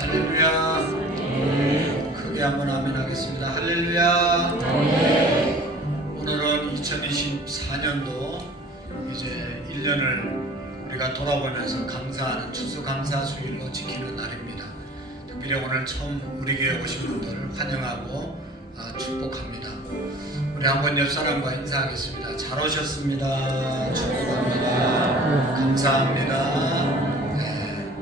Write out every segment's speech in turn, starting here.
할렐루야. 크게 한번 아멘 하겠습니다. 할렐루야. 오늘은 2024년도 이제 1년을 우리가 돌아보면서 감사하는 추수감사 주일로 지키는 날입니다. 특별히 오늘 처음 우리 교회 오신 분들을 환영하고 축복합니다. 우리 한번 옆 사람과 인사하겠습니다. 잘 오셨습니다. 축복합니다. 감사합니다. 네.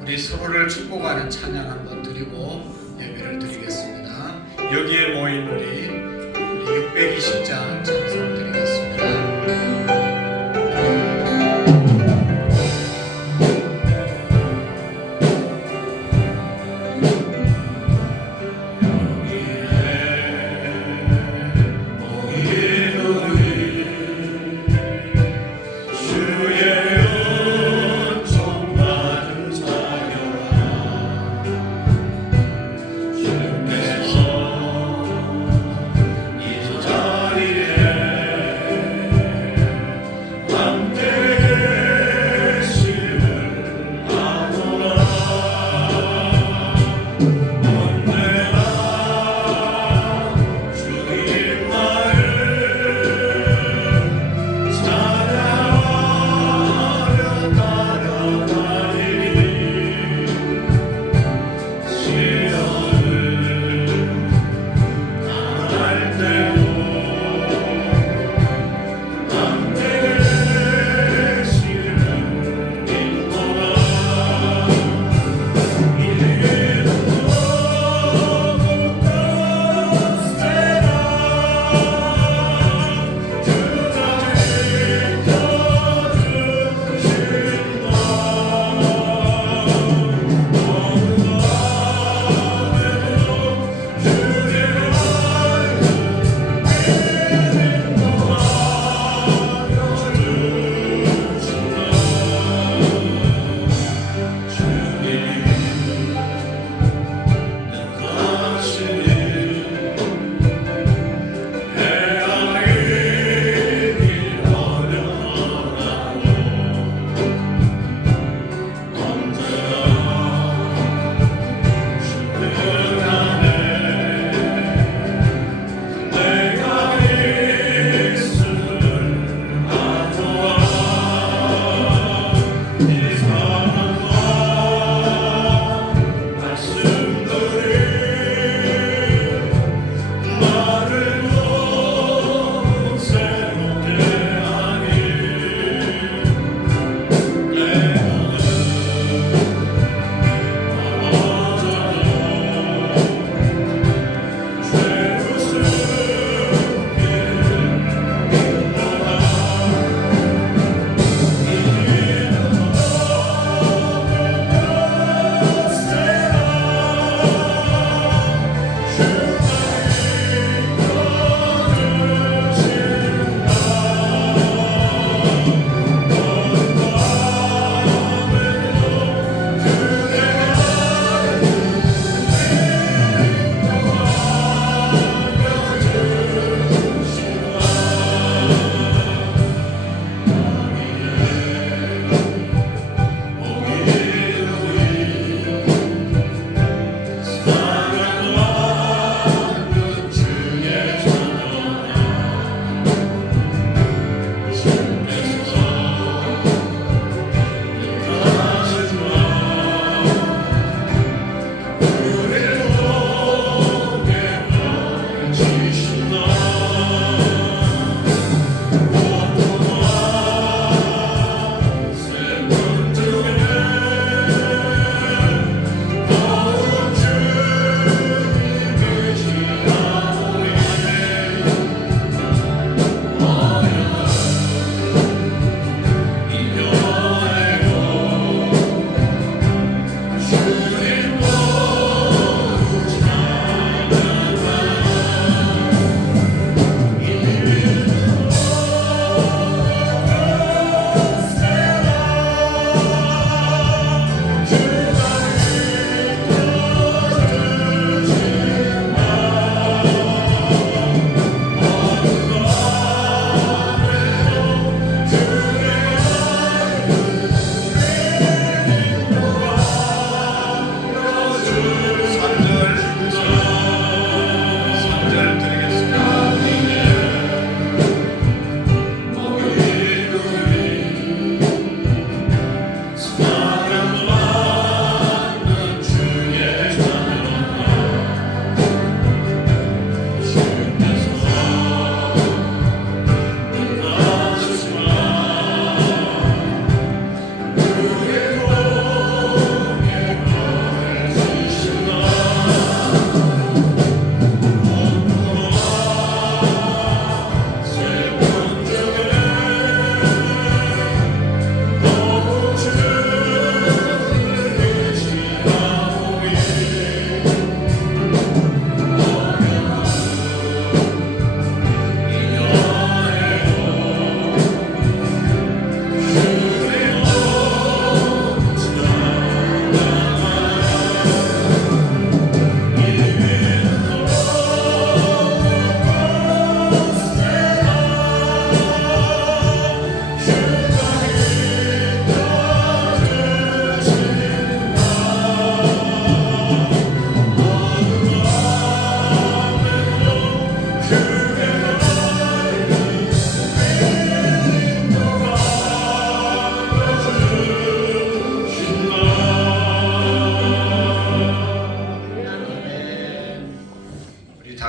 우리 서로를 축복하는 찬양 한번 드리고 예배를 드리겠습니다. 여기에 모인 우리 620장 찬송 드리겠습니다. 이 자리에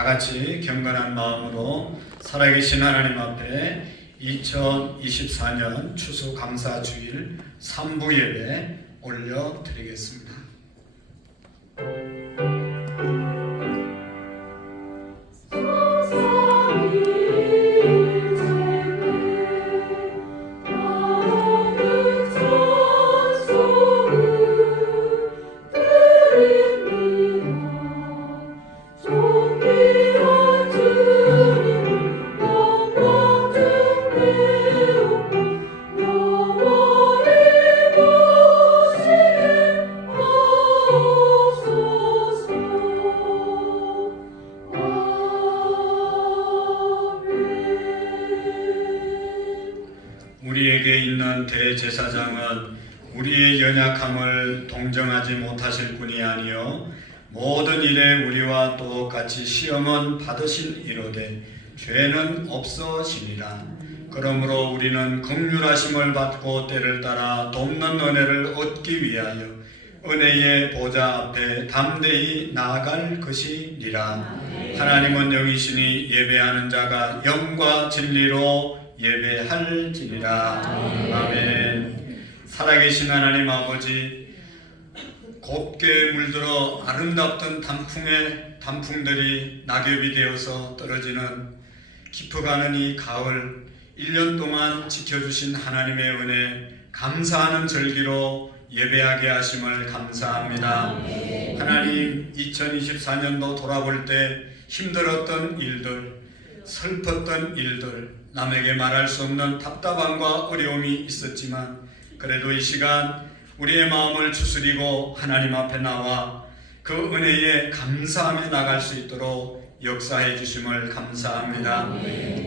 같이 경건한 마음으로 살아계신 하나님 앞에 2024년 추수감사주일 3부 예배 올려드리겠습니다. 우리에게 있는 대제사장은 우리의 연약함을 동정하지 못하실 뿐이 아니요 모든 일에 우리와 똑같이 시험은 받으신 이로되 죄는 없으시니라. 그러므로 우리는 긍휼하심을 받고 때를 따라 돕는 은혜를 얻기 위하여 은혜의 보좌 앞에 담대히 나아갈 것이니라. 하나님은 영이시니 예배하는 자가 영과 진리로 예배할지니라. 아멘. 살아계신 하나님 아버지, 곱게 물들어 아름답던 단풍들이 낙엽이 되어서 떨어지는 깊어가는 이 가을 1년 동안 지켜주신 하나님의 은혜 감사하는 절기로 예배하게 하심을 감사합니다. 하나님, 2024년도 돌아볼 때 힘들었던 일들, 슬펐던 일들, 남에게 말할 수 없는 답답함과 어려움이 있었지만 그래도 이 시간 우리의 마음을 추스리고 하나님 앞에 나와 그 은혜에 감사하며 나갈 수 있도록 역사해 주심을 감사합니다.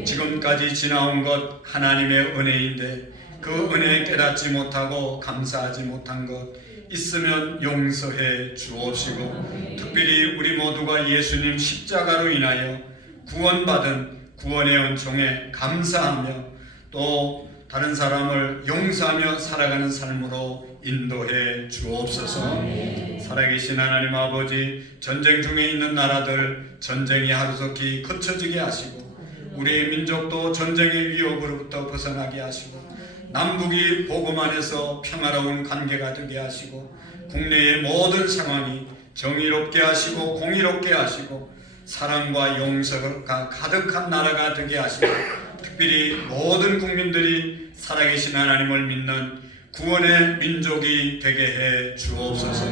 지금까지 지나온 것 하나님의 은혜인데 그 은혜에 깨닫지 못하고 감사하지 못한 것 있으면 용서해 주옵시고, 특별히 우리 모두가 예수님 십자가로 인하여 구원받은 구원의 은총에 감사하며 또 다른 사람을 용서하며 살아가는 삶으로 인도해 주옵소서. 살아계신 하나님 아버지, 전쟁 중에 있는 나라들 전쟁이 하루속히 그쳐지게 하시고 우리의 민족도 전쟁의 위협으로부터 벗어나게 하시고 남북이 복음 안에서 평화로운 관계가 되게 하시고 국내의 모든 상황이 정의롭게 하시고 공의롭게 하시고 사랑과 용서가 가득한 나라가 되게 하시고 특별히 모든 국민들이 살아계신 하나님을 믿는 구원의 민족이 되게 해 주옵소서.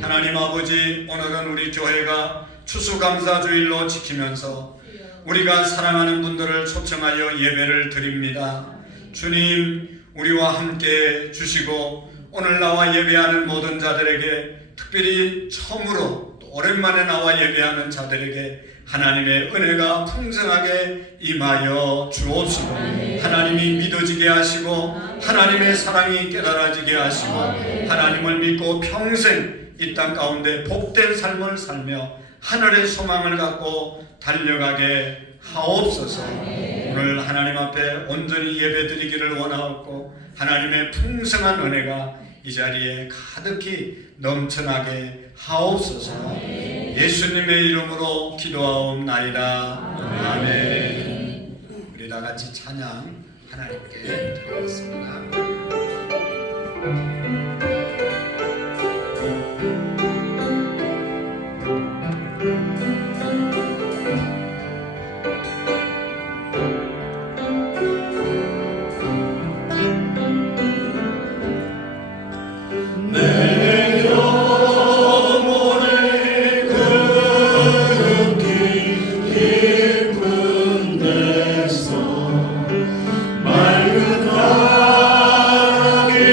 하나님 아버지, 오늘은 우리 교회가 추수감사주일로 지키면서 우리가 사랑하는 분들을 초청하여 예배를 드립니다. 주님, 우리와 함께 주시고 오늘 나와 예배하는 모든 자들에게, 특별히 처음으로 또 오랜만에 나와 예배하는 자들에게 하나님의 은혜가 풍성하게 임하여 주옵시고 하나님이 믿어지게 하시고 하나님의 사랑이 깨달아지게 하시고 하나님을 믿고 평생 이 땅 가운데 복된 삶을 살며 하늘의 소망을 갖고 달려가게 하옵소서. 오늘 하나님 앞에 온전히 예배드리기를 원하옵고 하나님의 풍성한 은혜가 이 자리에 가득히 넘쳐나게 하옵소서. 예수님의 이름으로 기도하옵나이다. 아멘. 우리 다 같이 찬양 하나님께 드리겠습니다. 맑은 하늘에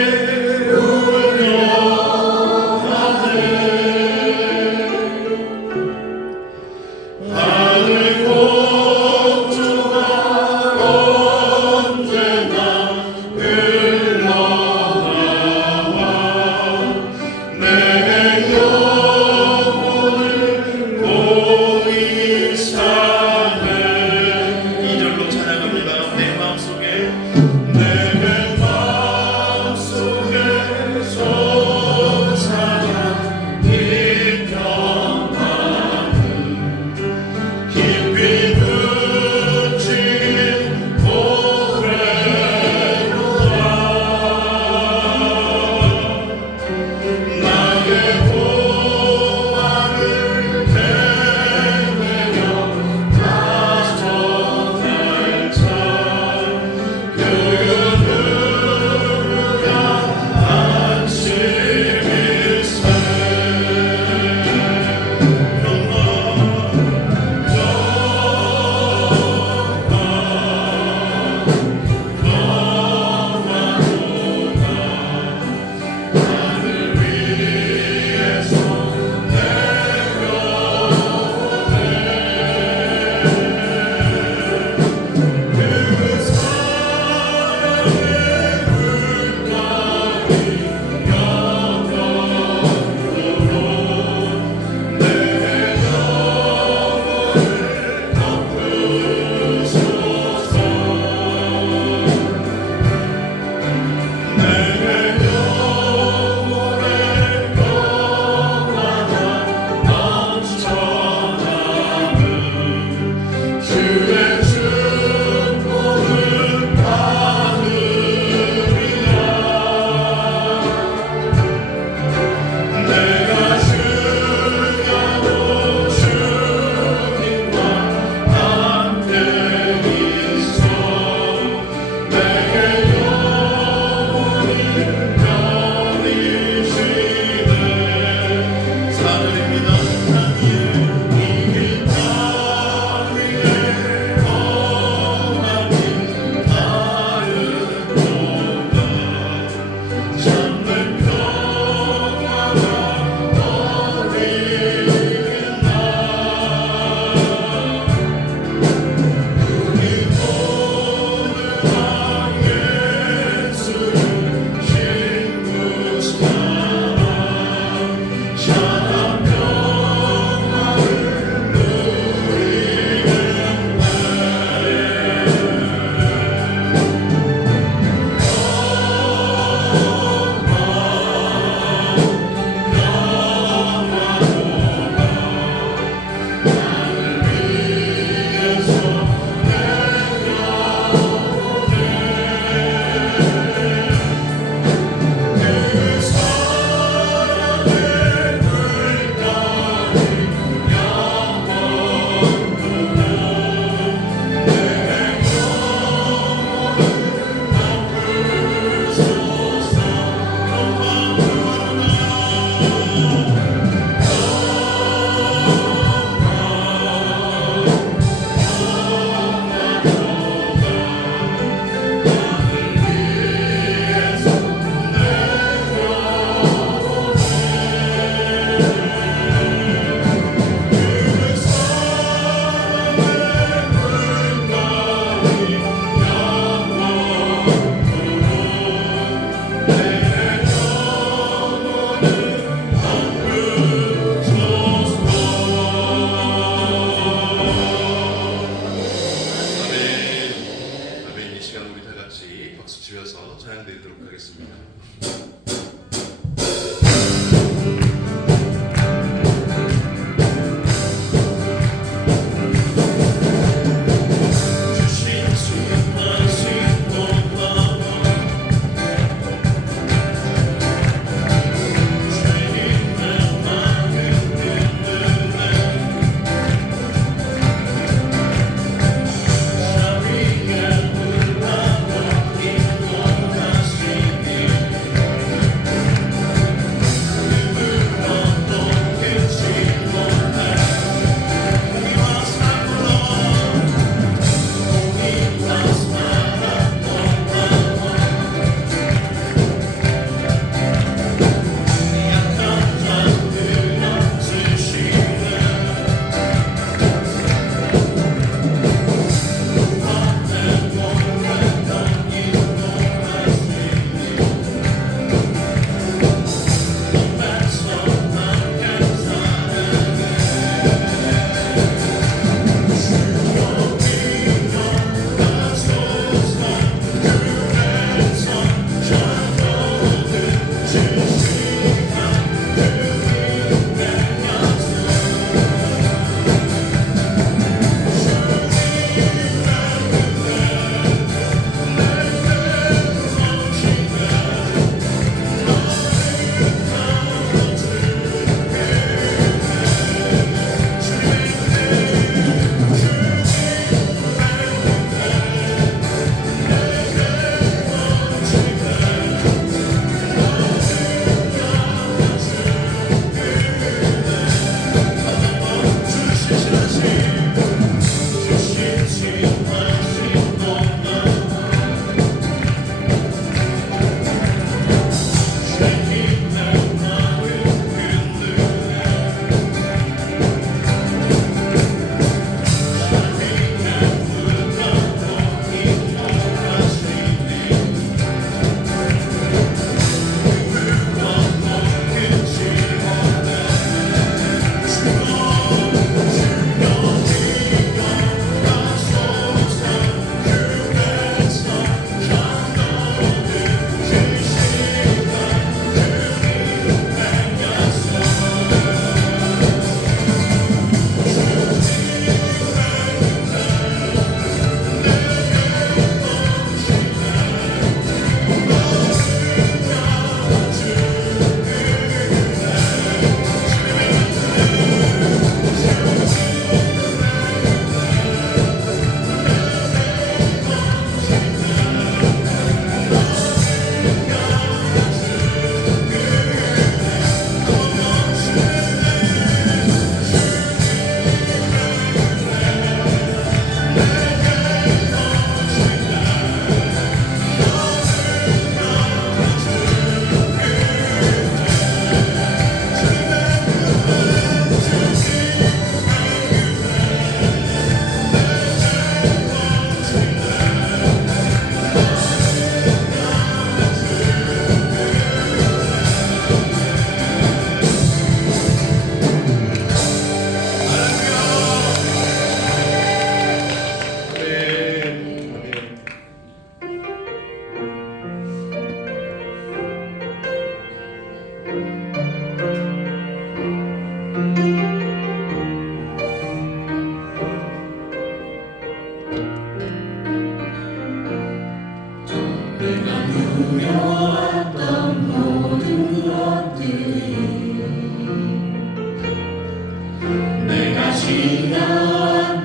내가 지났던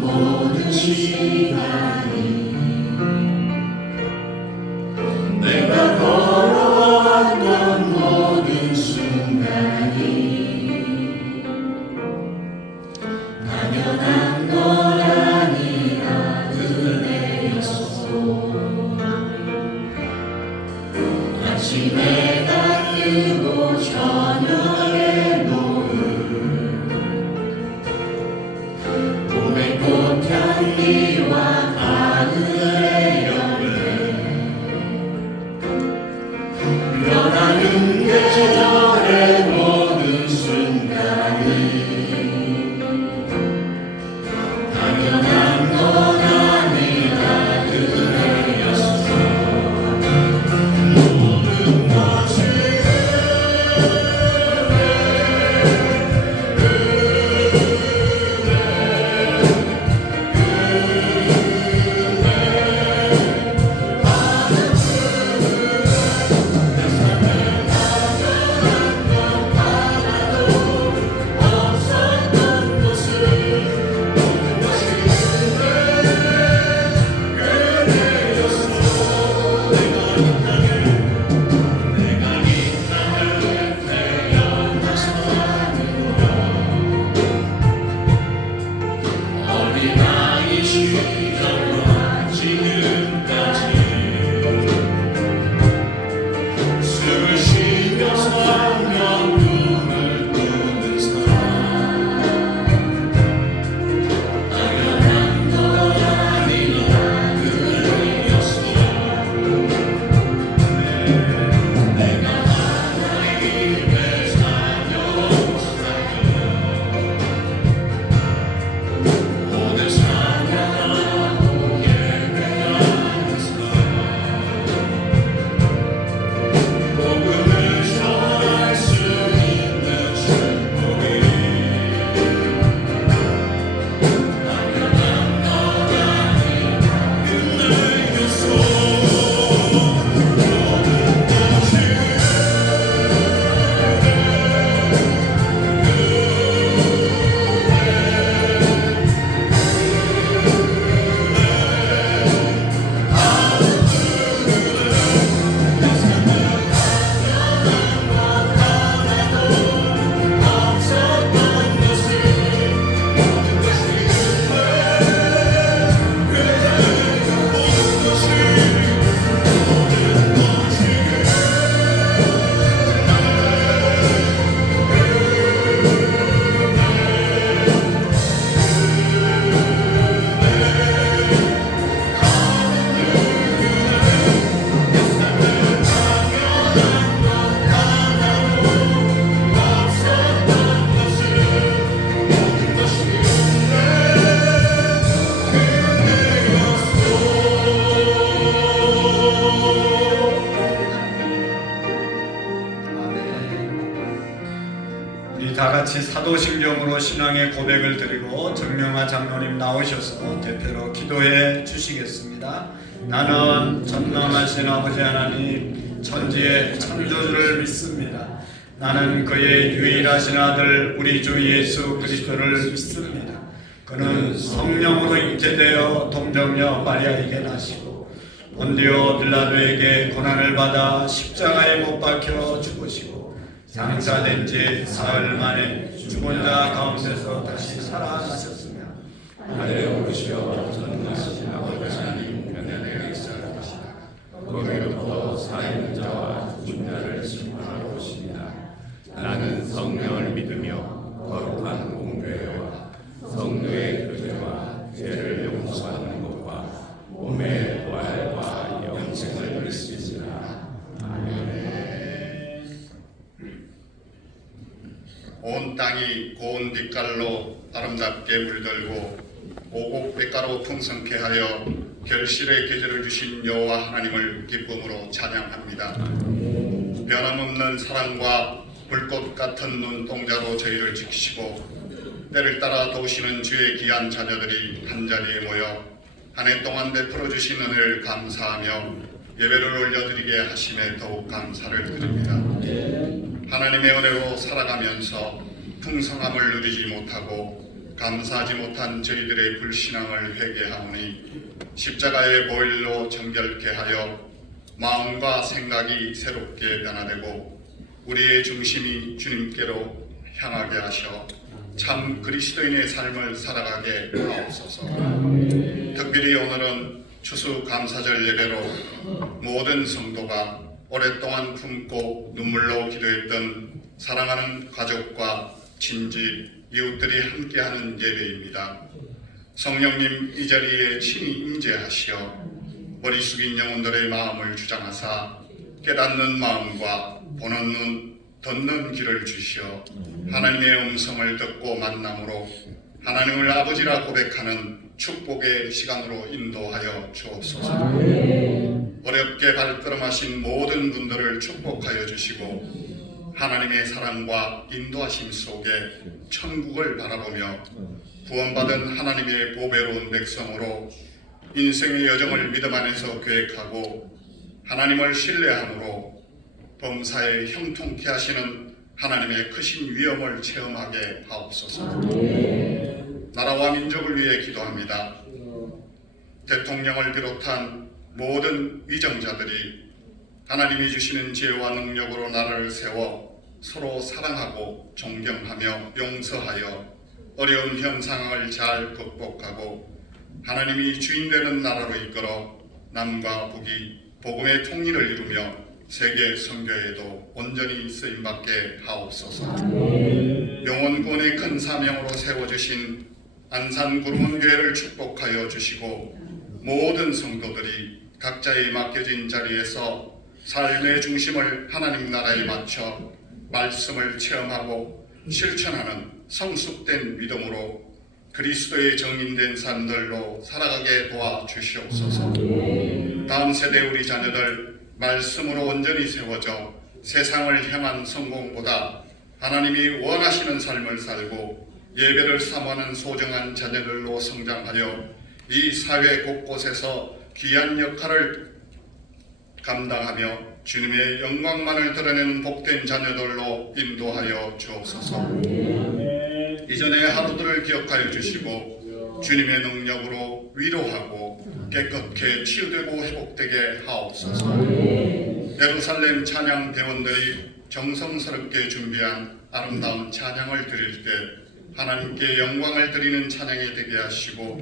모든 시간이 내가 걸어왔던 모든 순간이 당연한 건 아니라 은혜였어. 아침에 달리고 저녁에 노을 봄의 꽃향기와 가을의 열매 변하는 계절의 모든 순간이 당연한 건 아니라 은혜였어. 모든 것이 없었던 것을 모든 것이 은혜였어. 내가 이 땅에 태어나서 어린아이 시절과 지금까지 숨을 쉬며 살며 꿈을 꾸는 사람 당연한 건 아니라 은혜였어. 내가 하나님의 자녀로서 오늘 사랑하고 예배하면서 복음을 전할 수 있는 축복이 당연한 건 아니라 은혜였어. 없었던 것을 모든 것이 우리 다 같이 사도신경으로 신앙의 고백을 드리고 정명화 장로님 나오셔서 대표로 기도해 주시겠습니다. 나는 전능하신 아버지 하나님 천지의 창조주를 믿습니다. 나는 그의 유일하신 아들 우리 주 예수 그리스도를 믿습니다. 그는 성령으로 잉태되어 동정녀 마리아에게 나시고 본디오 빌라도에게 고난을 받아 십자가에 못 박혀 죽으시고 장사된 지 사흘 만에 죽은 자 가운데서 다시 살아나셨으며 하늘에 오르시어 전능하신 아버지 하나님 편에 계시다. 거기로부터 살아있는 자와 죽은 자를 심판하러 오시니라. 나는 성령을 믿으며 거룩한 공교회와 성도의 교제와 죄를 용서하는 것과 몸의 부활과 영생을 믿습니다. 아멘. 온 땅이 고운 빛깔로 아름답게 물들고 오곡백가로 풍성케 하여 결실의 계절을 주신 여호와 하나님을 기쁨으로 찬양합니다. 변함없는 사랑과 불꽃 같은 눈동자로 저희를 지키시고 때를 따라 도우시는 주의 귀한 자녀들이 한자리에 모여 한 해 동안 베풀어 주신 은혜를 감사하며 예배를 올려드리게 하심에 더욱 감사를 드립니다. 하나님의 은혜로 살아가면서 풍성함을 누리지 못하고 감사하지 못한 저희들의 불신앙을 회개하오니 십자가의 보혈로 정결케 하여 마음과 생각이 새롭게 변화되고 우리의 중심이 주님께로 향하게 하셔 참 그리스도인의 삶을 살아가게 하옵소서. 특별히 오늘은 추수감사절 예배로 모든 성도가 오랫동안 품고 눈물로 기도했던 사랑하는 가족과 친지, 이웃들이 함께하는 예배입니다. 성령님 이 자리에 친히 임재하시어 머리 숙인 영혼들의 마음을 주장하사 깨닫는 마음과 보는 눈, 듣는 귀를 주시어 하나님의 음성을 듣고 만남으로 하나님을 아버지라 고백하는 축복의 시간으로 인도하여 주옵소서. 어렵게 발걸음하신 모든 분들을 축복하여 주시고 하나님의 사랑과 인도하심 속에 천국을 바라보며 구원받은 하나님의 보배로운 백성으로 인생의 여정을 믿음 안에서 계획하고 하나님을 신뢰함으로 범사에 형통케 하시는 하나님의 크신 위엄을 체험하게 하옵소서. 나라와 민족을 위해 기도합니다. 대통령을 비롯한 모든 위정자들이 하나님이 주시는 지혜와 능력으로 나라를 세워 서로 사랑하고 존경하며 용서하여 어려운 현 상황을 잘 극복하고 하나님이 주인되는 나라로 이끌어 남과 북이 복음의 통일을 이루며 세계 선교에도 온전히 쓰임받게 하옵소서. 영혼권의 큰 사명으로 세워주신 안산 구름원교회를 축복하여 주시고 모든 성도들이 각자의 맡겨진 자리에서 삶의 중심을 하나님 나라에 맞춰 말씀을 체험하고 실천하는 성숙된 믿음으로 그리스도의 정인된 삶들로 살아가게 도와주시옵소서. 다음 세대 우리 자녀들 말씀으로 온전히 세워져 세상을 향한 성공보다 하나님이 원하시는 삶을 살고 예배를 사모하는 소중한 자녀들로 성장하여 이 사회 곳곳에서 귀한 역할을 감당하며 주님의 영광만을 드러내는 복된 자녀들로 인도하여 주옵소서. 이전의 하루들을 기억하여 주시고 주님의 능력으로 위로하고 깨끗게 치유되고 회복되게 하옵소서. 예루살렘 찬양 대원들이 정성스럽게 준비한 아름다운 찬양을 드릴 때 하나님께 영광을 드리는 찬양이 되게 하시고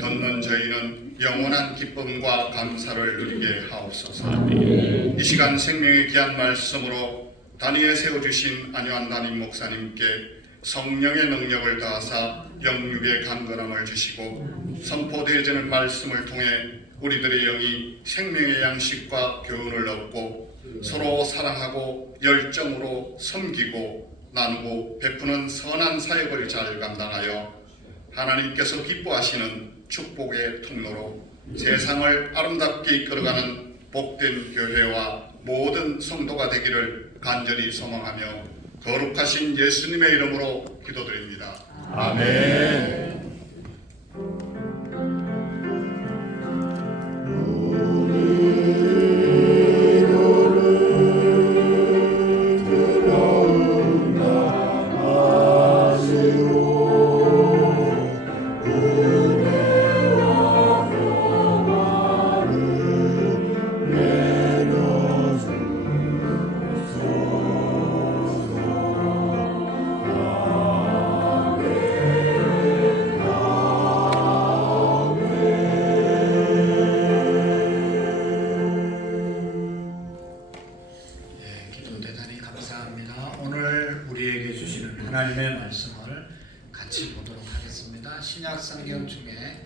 듣는 저희는 영원한 기쁨과 감사를 누리게 하옵소서. 이 시간 생명의 귀한 말씀으로 단위에 세워주신 안요한 담임 목사님께 성령의 능력을 더하사 영육의 강건함을 주시고 선포되어지는 말씀을 통해 우리들의 영이 생명의 양식과 교훈을 얻고 서로 사랑하고 열정으로 섬기고 나누고 베푸는 선한 사역을 잘 감당하여 하나님께서 기뻐하시는 축복의 통로로 세상을 아름답게 이끌어가는 복된 교회와 모든 성도가 되기를 간절히 소망하며 거룩하신 예수님의 이름으로 기도드립니다. 아멘. 하나님의 말씀을 같이 보도록 하겠습니다. 신약 성경 중에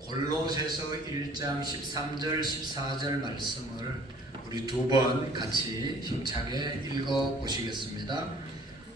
골로새서 1장 13절 14절 말씀을 우리 두 번 같이 힘차게 읽어 보시겠습니다.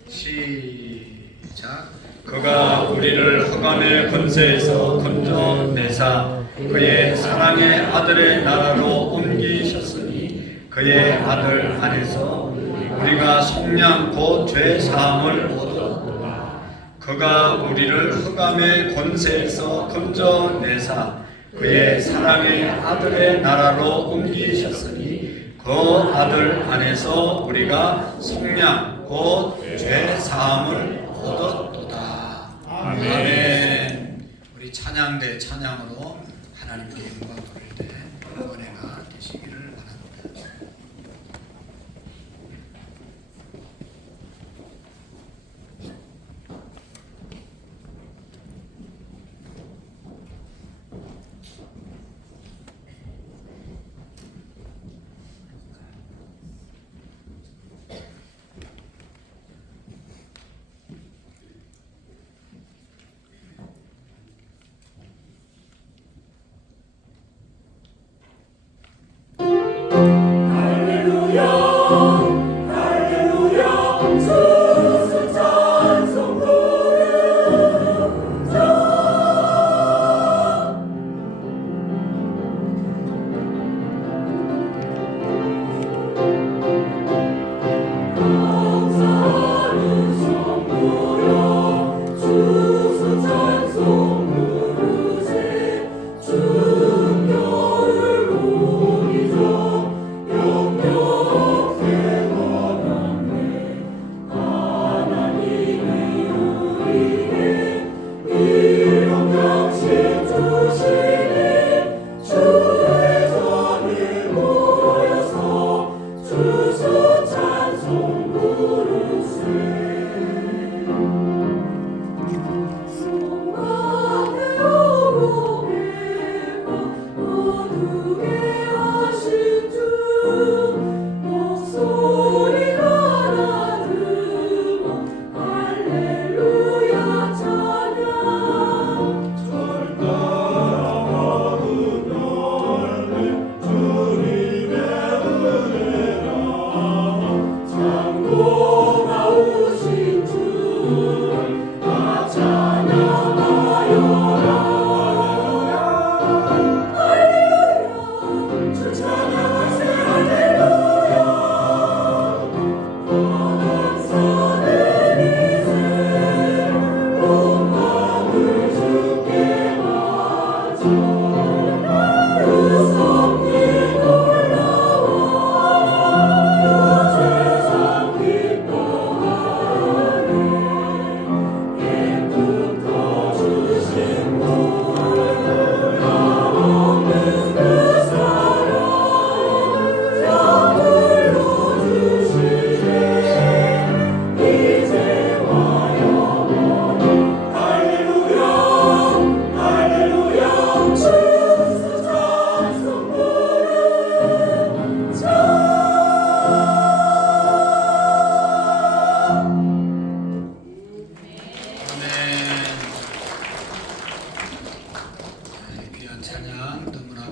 시작. 그가 우리를 흑암의 권세에서 건져내사 그의 사랑의 아들의 나라로 옮기셨으니 그의 아들 안에서 우리가 속량 곧 죄 사함을 얻었구나. 그가 우리를 흑암의 권세에서 건져내사 그의 사랑의 아들의 나라로 옮기셨으니 그 아들 안에서 우리가 속량 곧 죄 사함을 얻었도다. 아멘. 우리 찬양대 찬양으로 하나님께 영광 돌릴 때 은혜가 되시기를 바랍니다.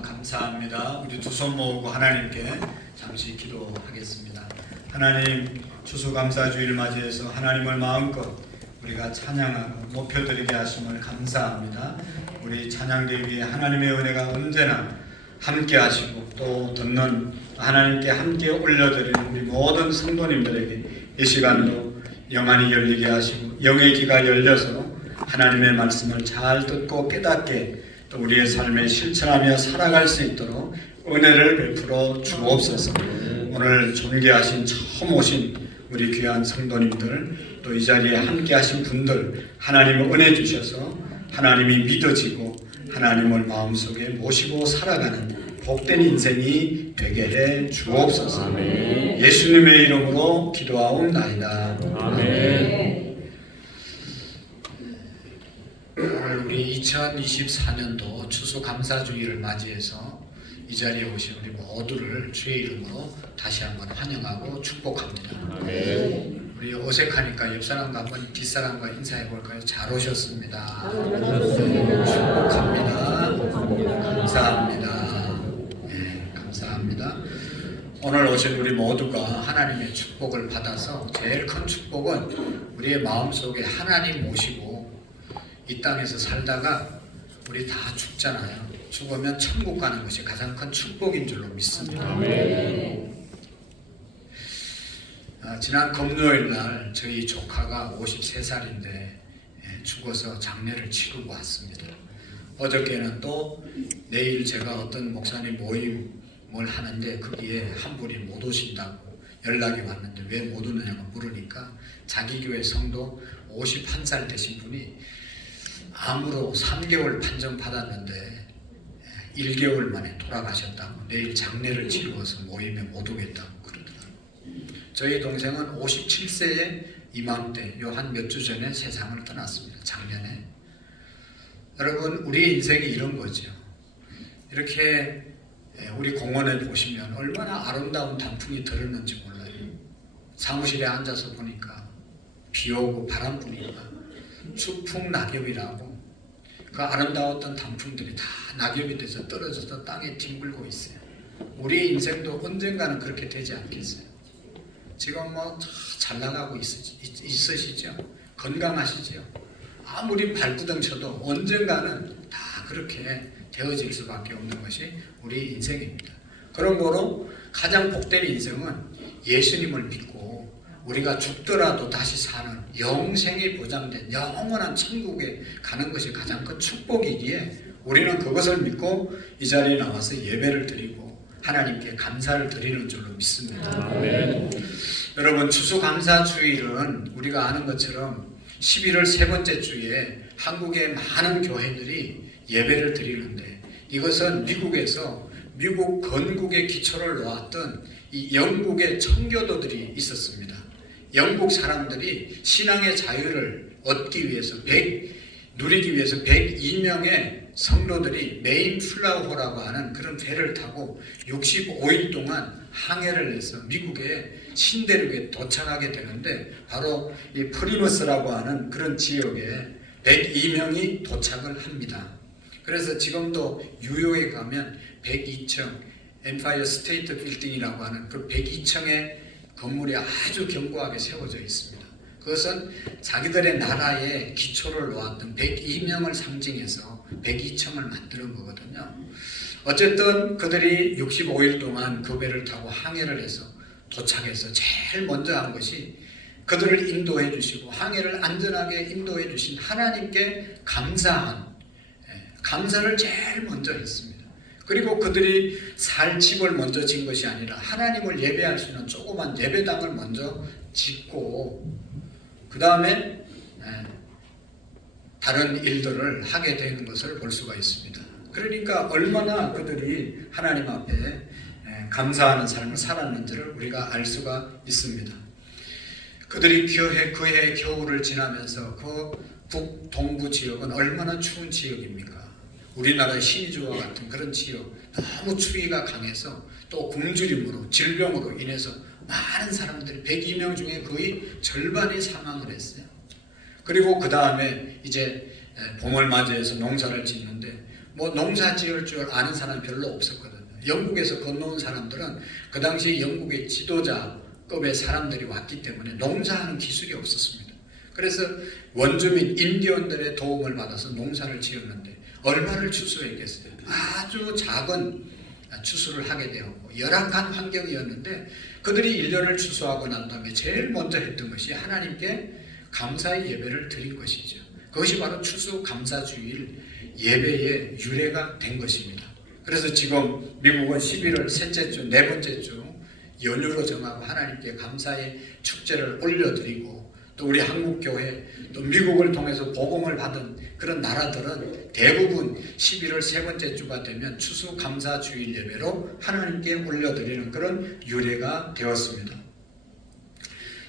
감사합니다. 우리 두 손 모으고 하나님께 잠시 기도하겠습니다. 하나님, 추수감사주일 맞이해서 하나님을 마음껏 우리가 찬양하고 높여드리게 하심을 감사합니다. 우리 찬양대 위에 하나님의 은혜가 언제나 함께 하시고 또 듣는 하나님께 함께 올려드리는 우리 모든 성도님들에게 이 시간도 영안이 열리게 하시고 영의 귀가 열려서 하나님의 말씀을 잘 듣고 깨닫게 또 우리의 삶에 실천하며 살아갈 수 있도록 은혜를 베풀어 주옵소서. 오늘 존귀하신 처음 오신 우리 귀한 성도님들 또 이 자리에 함께 하신 분들 하나님의 은혜 주셔서 하나님이 믿어지고 하나님을 마음속에 모시고 살아가는 복된 인생이 되게 해 주옵소서. 아멘. 예수님의 이름으로 기도하옵나이다. 아멘. 오늘 우리 2024년도 추수감사주의를 맞이해서 이 자리에 오신 우리 모두를 주의 이름으로 다시 한번 환영하고 축복합니다. 아멘. 우리 어색하니까 옆사람과 한번 뒷사람과 인사해 볼까요? 잘 오셨습니다. 축복합니다. 감사합니다. 네, 감사합니다. 오늘 오신 우리 모두가 하나님의 축복을 받아서 제일 큰 축복은 우리의 마음속에 하나님 모시고 이 땅에서 살다가 우리 다 죽잖아요. 죽으면 천국 가는 것이 가장 큰 축복인 줄로 믿습니다. 아멘. 지난 금요일 날 저희 조카가 53살인데 죽어서 장례를 치르고 왔습니다. 어저께는 또 내일 제가 어떤 목사님 모임을 하는데 거기에 한 분이 못 오신다고 연락이 왔는데 왜 못 오느냐고 물으니까 자기 교회 성도 51살 되신 분이 암으로 3개월 판정 받았는데 1개월 만에 돌아가셨다고, 내일 장례를 치루어서 모임에 못 오겠다고 그러더라고요. 저희 동생은 57세에 이맘때 요 한 몇 주 전에 세상을 떠났습니다. 작년에. 여러분, 우리 인생이 이런 거죠. 이렇게 우리 공원에 보시면 얼마나 아름다운 단풍이 들었는지 몰라요. 사무실에 앉아서 보니까 비 오고 바람 부니까 추풍낙엽이라고 그 아름다웠던 단풍들이 다 낙엽이 돼서 떨어져서 땅에 뒹굴고 있어요. 우리 인생도 언젠가는 그렇게 되지 않겠어요? 지금 뭐 잘 나가고 있으시죠? 건강하시죠? 아무리 발구덩 쳐도 언젠가는 다 그렇게 되어질 수밖에 없는 것이 우리 인생입니다. 그러므로 가장 복된 인생은 예수님을 믿고 우리가 죽더라도 다시 사는 영생이 보장된 영원한 천국에 가는 것이 가장 큰 축복이기에 우리는 그것을 믿고 이 자리에 나와서 예배를 드리고 하나님께 감사를 드리는 줄로 믿습니다. 아멘. 여러분, 추수감사주일은 우리가 아는 것처럼 11월 세 번째 주에 한국의 많은 교회들이 예배를 드리는데, 이것은 미국에서 미국 건국의 기초를 놓았던 이 영국의 청교도들이 있었습니다. 영국 사람들이 신앙의 자유를 얻기 위해서 누리기 위해서 102명의 성도들이 메인플라워라고 하는 그런 배를 타고 65일 동안 항해를 해서 미국의 신대륙에 도착하게 되는데, 바로 이 프리머스라고 하는 그런 지역에 102명이 도착을 합니다. 그래서 지금도 뉴욕에 가면 102층 엠파이어 스테이트 빌딩이라고 하는 그 102층의 건물이 아주 견고하게 세워져 있습니다. 그것은 자기들의 나라의 기초를 놓았던 102명을 상징해서 102층을 만드는 거거든요. 어쨌든 그들이 65일 동안 그 배를 타고 항해를 해서 도착해서 제일 먼저 한 것이 그들을 인도해 주시고 항해를 안전하게 인도해 주신 하나님께 감사를 제일 먼저 했습니다. 그리고 그들이 살 집을 먼저 진 것이 아니라 하나님을 예배할 수 있는 조그만 예배당을 먼저 짓고 그 다음에 다른 일들을 하게 되는 것을 볼 수가 있습니다. 그러니까 얼마나 그들이 하나님 앞에 감사하는 삶을 살았는지를 우리가 알 수가 있습니다. 그들이 그해 겨울을 지나면서 그 북동부 지역은 얼마나 추운 지역입니까? 우리나라의 신의주와 같은 그런 지역, 너무 추위가 강해서 또 굶주림으로 질병으로 인해서 많은 사람들이 102명 중에 거의 절반이 사망을 했어요. 그리고 그 다음에 이제 봄을 맞이해서 농사를 짓는데 뭐 농사 지을 줄 아는 사람이 별로 없었거든요. 영국에서 건너온 사람들은 그 당시 영국의 지도자급의 사람들이 왔기 때문에 농사하는 기술이 없었습니다. 그래서 원주민 인디언들의 도움을 받아서 농사를 지었는데 얼마를 추수했겠어요? 아주 작은 추수를 하게 되었고 열악한 환경이었는데 그들이 1년을 추수하고 난 다음에 제일 먼저 했던 것이 하나님께 감사의 예배를 드린 것이죠. 그것이 바로 추수감사주일 예배의 유래가 된 것입니다. 그래서 지금 미국은 11월 셋째 주, 네 번째 주 연휴로 정하고 하나님께 감사의 축제를 올려드리고, 또 우리 한국교회, 또 미국을 통해서 복음을 받은 그런 나라들은 대부분 11월 세 번째 주가 되면 추수감사주일 예배로 하나님께 올려드리는 그런 유래가 되었습니다.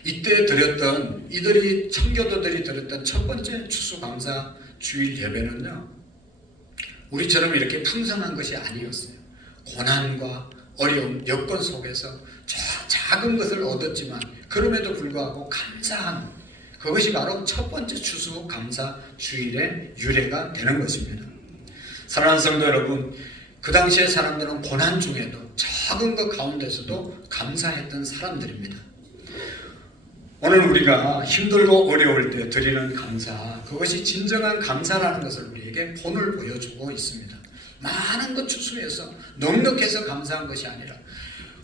이때 드렸던, 이들이 청교도들이 드렸던 첫 번째 추수감사주일 예배는요, 우리처럼 이렇게 풍성한 것이 아니었어요. 고난과 어려움, 여건 속에서 작은 것을 얻었지만 그럼에도 불구하고 감사한, 그것이 바로 첫 번째 추수감사주일의 유래가 되는 것입니다. 사랑하는 성도 여러분, 그 당시의 사람들은 고난 중에도 작은 것 가운데서도 감사했던 사람들입니다. 오늘 우리가 힘들고 어려울 때 드리는 감사, 그것이 진정한 감사라는 것을 우리에게 본을 보여주고 있습니다. 많은 것 추수해서 넉넉해서 감사한 것이 아니라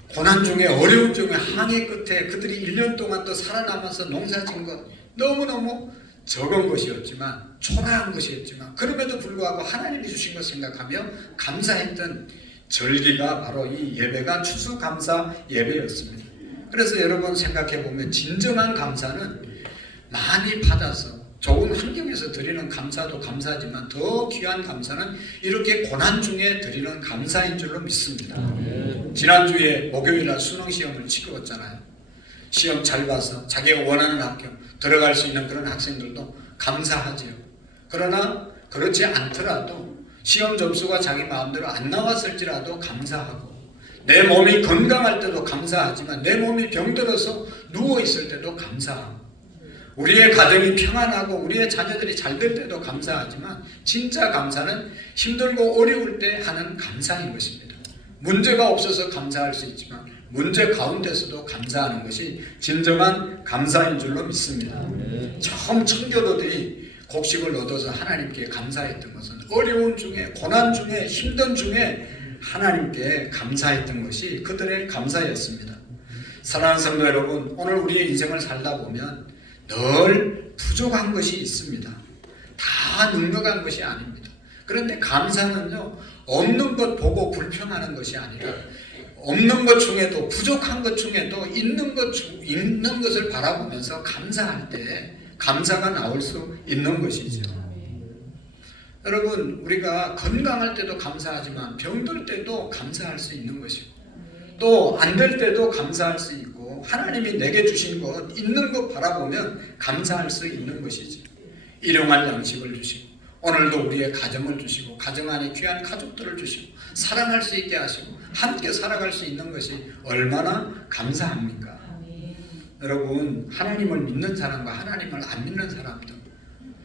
고난 중에, 어려움 중에, 항해 끝에 그들이 1년 동안 또 살아남아서 농사진 것 너무너무 적은 것이었지만, 초라한 것이었지만 그럼에도 불구하고 하나님이 주신 것 생각하며 감사했던 절기가 바로 이 예배가 추수감사 예배였습니다. 그래서 여러분 생각해 보면 진정한 감사는 많이 받아서 좋은 환경에서 드리는 감사도 감사지만 더 귀한 감사는 이렇게 고난 중에 드리는 감사인 줄로 믿습니다. 지난주에 목요일날 수능시험을 치렀잖아요. 시험 잘 봐서 자기가 원하는 학교 들어갈 수 있는 그런 학생들도 감사하지요. 그러나 그렇지 않더라도 시험 점수가 자기 마음대로 안 나왔을지라도 감사하고, 내 몸이 건강할 때도 감사하지만 내 몸이 병들어서 누워있을 때도 감사하고, 우리의 가정이 평안하고 우리의 자녀들이 잘 될 때도 감사하지만 진짜 감사는 힘들고 어려울 때 하는 감사인 것입니다. 문제가 없어서 감사할 수 있지만 문제 가운데서도 감사하는 것이 진정한 감사인 줄로 믿습니다. 처음 청교도들이 곡식을 얻어서 하나님께 감사했던 것은 어려운 중에, 고난 중에, 힘든 중에 하나님께 감사했던 것이 그들의 감사였습니다. 사랑하는 성도 여러분, 오늘 우리의 인생을 살다 보면 늘 부족한 것이 있습니다. 다 넉넉한 것이 아닙니다. 그런데 감사는요, 없는 것 보고 불평하는 것이 아니라 없는 것 중에도, 부족한 것 중에도 있는 것을 바라보면서 감사할 때 감사가 나올 수 있는 것이죠. 여러분, 우리가 건강할 때도 감사하지만 병들 때도 감사할 수 있는 것이고, 또 안 될 때도 감사할 수 있고, 하나님이 내게 주신 것, 있는 것 바라보면 감사할 수 있는 것이지. 일용할 양식을 주시고, 오늘도 우리의 가정을 주시고, 가정 안에 귀한 가족들을 주시고, 사랑할 수 있게 하시고, 함께 살아갈 수 있는 것이 얼마나 감사합니까? 여러분, 하나님을 믿는 사람과 하나님을 안 믿는 사람들,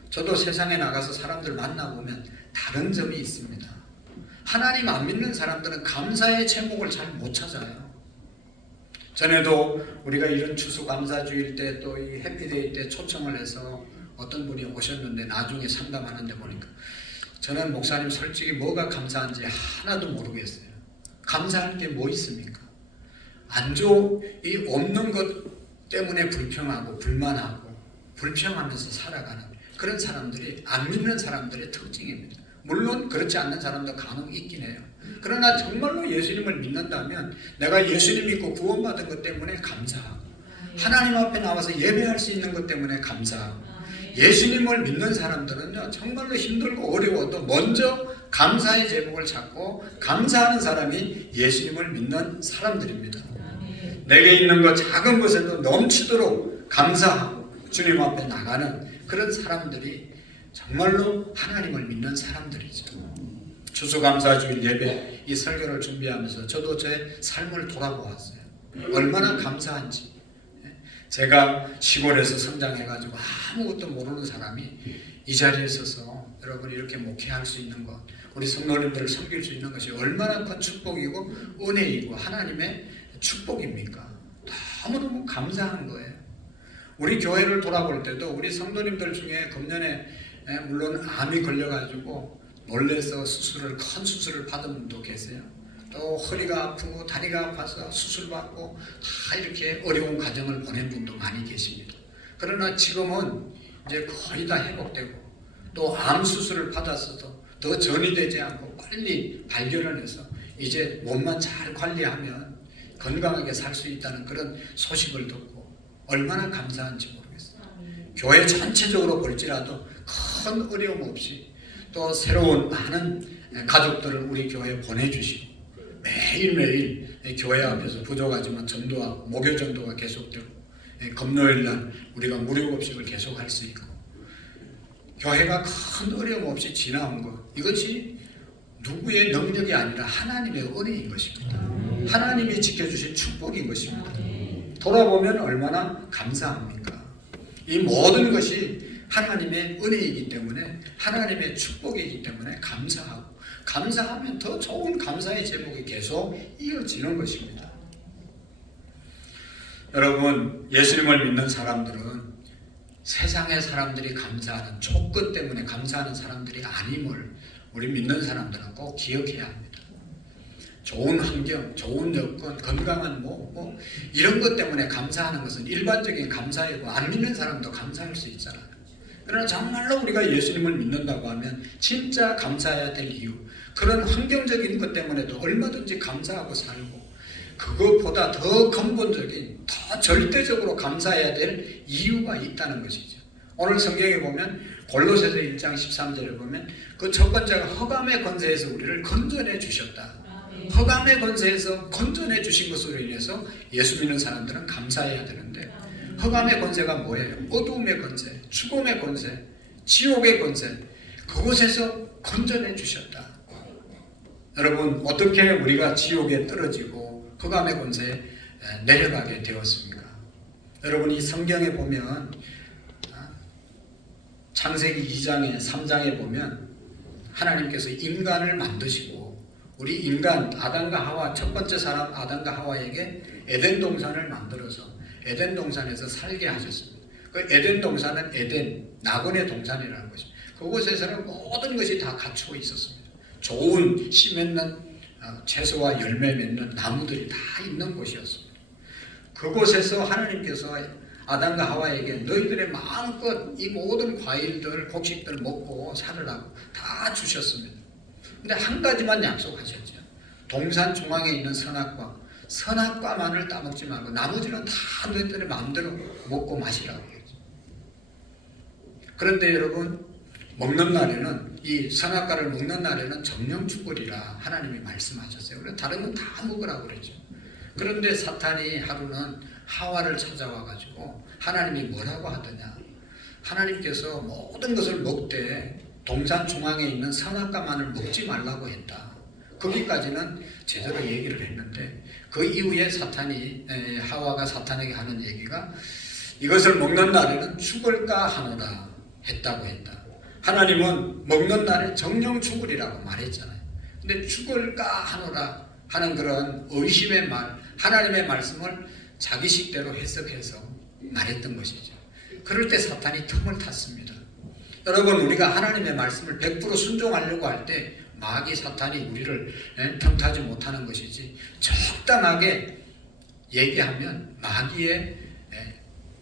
저도 세상에 나가서 사람들 만나보면 다른 점이 있습니다. 하나님 안 믿는 사람들은 감사의 제목을 잘 못 찾아요. 전에도 우리가 이런 추수감사주일 때, 또 이 해피데이 때 초청을 해서 어떤 분이 오셨는데 나중에 상담하는데 보니까, 저는 목사님 솔직히 뭐가 감사한지 하나도 모르겠어요. 감사할 게 뭐 있습니까? 이 없는 것 때문에 불평하고 불만하고 불평하면서 살아가는 그런 사람들이 안 믿는 사람들의 특징입니다. 물론 그렇지 않는 사람도 간혹 있긴 해요. 그러나 정말로 예수님을 믿는다면 내가 예수님 믿고 구원받은 것 때문에 감사하고, 하나님 앞에 나와서 예배할 수 있는 것 때문에 감사하고, 예수님을 믿는 사람들은요, 정말로 힘들고 어려워도 먼저 감사의 제목을 찾고 감사하는 사람이 예수님을 믿는 사람들입니다. 내게 있는 것 작은 것에도 넘치도록 감사하고 주님 앞에 나가는 그런 사람들이 정말로 하나님을 믿는 사람들이죠. 추수감사주일 예배 이 설교를 준비하면서 저도 제 삶을 돌아보았어요. 얼마나 감사한지. 제가 시골에서 성장해가지고 아무것도 모르는 사람이 이 자리에 서서 여러분 이렇게 목회할 수 있는 것, 우리 성도님들을 섬길 수 있는 것이 얼마나 큰 축복이고 은혜이고 하나님의 축복입니까? 너무너무 감사한 거예요. 우리 교회를 돌아볼 때도 우리 성도님들 중에 금년에 물론 암이 걸려가지고 몰래서 큰 수술을 받은 분도 계세요. 또 허리가 아프고 다리가 아파서 수술받고 다 이렇게 어려운 과정을 보낸 분도 많이 계십니다. 그러나 지금은 이제 거의 다 회복되고, 또 암 수술을 받았어도 더 전이 되지 않고 빨리 발견을 해서 이제 몸만 잘 관리하면 건강하게 살 수 있다는 그런 소식을 듣고 얼마나 감사한지 모르겠어요. 교회 전체적으로 볼지라도 큰 어려움 없이 또 새로운 많은 가족들을 우리 교회에 보내주시고, 매일매일 교회 앞에서 부족하지만 전도하고 목요 전도가 계속되고, 금요일날 우리가 무료급식을 계속할 수 있고, 교회가 큰 어려움 없이 지나온 것, 이것이 누구의 능력이 아니라 하나님의 은혜인 것입니다. 하나님이 지켜주신 축복인 것입니다. 돌아보면 얼마나 감사합니까? 이 모든 것이 하나님의 은혜이기 때문에, 하나님의 축복이기 때문에 감사하고, 감사하면 더 좋은 감사의 제목이 계속 이어지는 것입니다. 여러분, 예수님을 믿는 사람들은 세상의 사람들이 감사하는 조건 때문에 감사하는 사람들이 아님을 우리 믿는 사람들은 꼭 기억해야 합니다. 좋은 환경, 좋은 여건, 건강한 이런 것 때문에 감사하는 것은 일반적인 감사이고, 안 믿는 사람도 감사할 수 있잖아요. 그러나 정말로 우리가 예수님을 믿는다고 하면 진짜 감사해야 될 이유, 그런 환경적인 것 때문에도 얼마든지 감사하고 살고, 그것보다 더 근본적인, 더 절대적으로 감사해야 될 이유가 있다는 것이죠. 오늘 성경에 보면 골로새서 1장 13절에 보면 그 첫 번째가 흑암의 권세에서 우리를 건져내 주셨다. 흑암의 권세에서 건져내 주신 것으로 인해서 예수 믿는 사람들은 감사해야 되는데, 흑암의 권세가 뭐예요? 어두움의 권세, 죽음의 권세, 지옥의 권세, 그곳에서 건져내 주셨다. 여러분, 어떻게 우리가 지옥에 떨어지고 흑암의 권세에 내려가게 되었습니까? 여러분, 이 성경에 보면 창세기 2장에 3장에 보면 하나님께서 인간을 만드시고 우리 인간 아담과 하와, 첫 번째 사람 아담과 하와에게 에덴 동산을 만들어서 에덴 동산에서 살게 하셨습니다. 그 에덴 동산은 에덴, 낙원의 동산이라는 것입니다. 그곳에서는 모든 것이 다 갖추어 있었습니다. 좋은 씨 맺는 채소와 열매 맺는 나무들이 다 있는 곳이었습니다. 그곳에서 하나님께서 아담과 하와에게 너희들의 마음껏 이 모든 과일들, 곡식들 먹고 살으라고 다 주셨습니다. 근데 한 가지만 약속하셨죠. 동산 중앙에 있는 선악과만을 따먹지 말고 나머지는 다 너희들의 마음대로 먹고 마시라고 했죠. 그런데 여러분, 먹는 날에는, 이 선악과를 먹는 날에는 정령 죽으리라 하나님이 말씀하셨어요. 그래서 다른 건 다 먹으라고 그랬죠. 그런데 사탄이 하루는 하와를 찾아와 가지고 하나님이 뭐라고 하더냐, 하나님께서 모든 것을 먹되 동산 중앙에 있는 선악과만을 먹지 말라고 했다. 거기까지는 제대로 얘기를 했는데, 그 이후에 하와가 사탄에게 하는 얘기가 이것을 먹는 날에는 죽을까 하노라 했다고 했다. 하나님은 먹는 날에 정령 죽으리라고 말했잖아요. 근데 죽을까 하노라 하는 그런 의심의 말, 하나님의 말씀을 자기식대로 해석해서 말했던 것이죠. 그럴 때 사탄이 틈을 탔습니다. 여러분, 우리가 하나님의 말씀을 100% 순종하려고 할 때 마귀 사탄이 우리를 틈타지 못하는 것이지, 적당하게 얘기하면 마귀의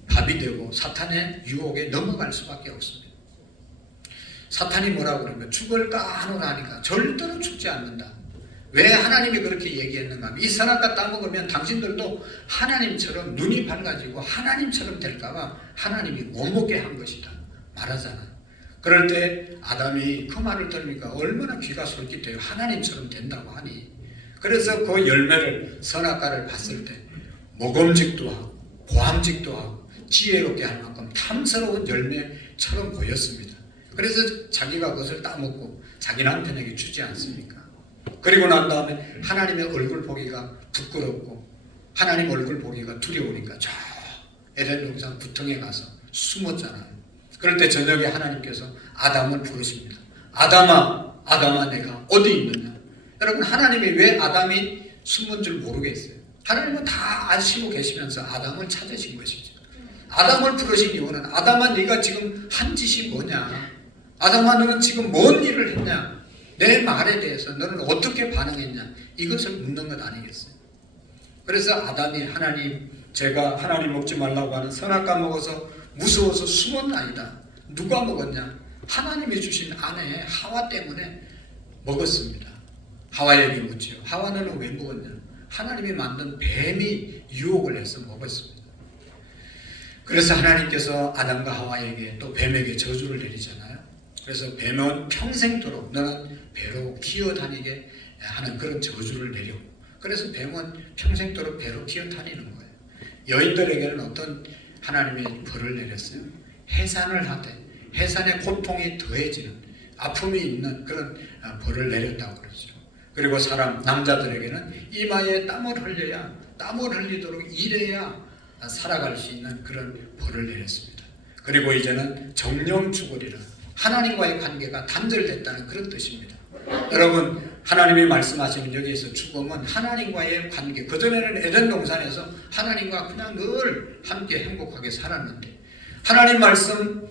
밥이 되고 사탄의 유혹에 넘어갈 수밖에 없습니다. 사탄이 뭐라고 그러면 죽을까 하노라 하니까 절대로 죽지 않는다. 왜 하나님이 그렇게 얘기했는가? 이 선악과 따먹으면 당신들도 하나님처럼 눈이 밝아지고 하나님처럼 될까봐 하나님이 못 먹게 한 것이다 말하잖아요. 그럴 때 아담이 그 말을 들으니까 얼마나 귀가 솔깃해요. 하나님처럼 된다고 하니. 그래서 그 열매를, 선악과를 봤을 때 먹음직도 하고 보암직도 하고 지혜롭게 할 만큼 탐스러운 열매처럼 보였습니다. 그래서 자기가 그것을 따먹고 자기 남편에게 주지 않습니까? 그리고 난 다음에 하나님의 얼굴 보기가 부끄럽고 하나님 얼굴 보기가 두려우니까 저 에덴 동산 구덩이에 가서 숨었잖아요. 그럴 때 저녁에 하나님께서 아담을 부르십니다. 아담아, 아담아, 내가 어디 있느냐? 여러분, 하나님이 왜 아담이 숨은 줄 모르겠어요. 하나님은 다 아시고 계시면서 아담을 찾으신 것이죠. 아담을 부르신 이유는 아담아, 네가 지금 한 짓이 뭐냐? 아담아, 너는 지금 뭔 일을 했냐? 내 말에 대해서 너는 어떻게 반응했냐? 이것을 묻는 것 아니겠어요? 그래서 아담이 하나님, 제가 하나님 먹지 말라고 하는 선악과 먹어서 무서워서 숨었나이다. 누가 먹었냐? 하나님이 주신 아내 하와 때문에 먹었습니다. 하와에게 묻지요. 하와는 왜 먹었냐? 하나님이 만든 뱀이 유혹을 해서 먹었습니다. 그래서 하나님께서 아담과 하와에게 또 뱀에게 저주를 내리잖아요. 그래서 뱀은 평생도록 너는 배로 기어다니게 하는 그런 저주를 내리고, 그래서 뱀은 평생도록 배로 기어다니는 거예요. 여인들에게는 어떤 하나님의 벌을 내렸어요. 해산을 하되 해산의 고통이 더해지는, 아픔이 있는 그런 벌을 내렸다고 그러죠. 그리고 남자들에게는 이마에 땀을 흘려야, 땀을 흘리도록 일해야 살아갈 수 있는 그런 벌을 내렸습니다. 그리고 이제는 정령 죽으리라, 하나님과의 관계가 단절됐다는 그런 뜻입니다. 여러분, 하나님이 말씀하시는 여기에서 죽음은 하나님과의 관계, 그전에는 에덴 동산에서 하나님과 그냥 늘 함께 행복하게 살았는데 하나님 말씀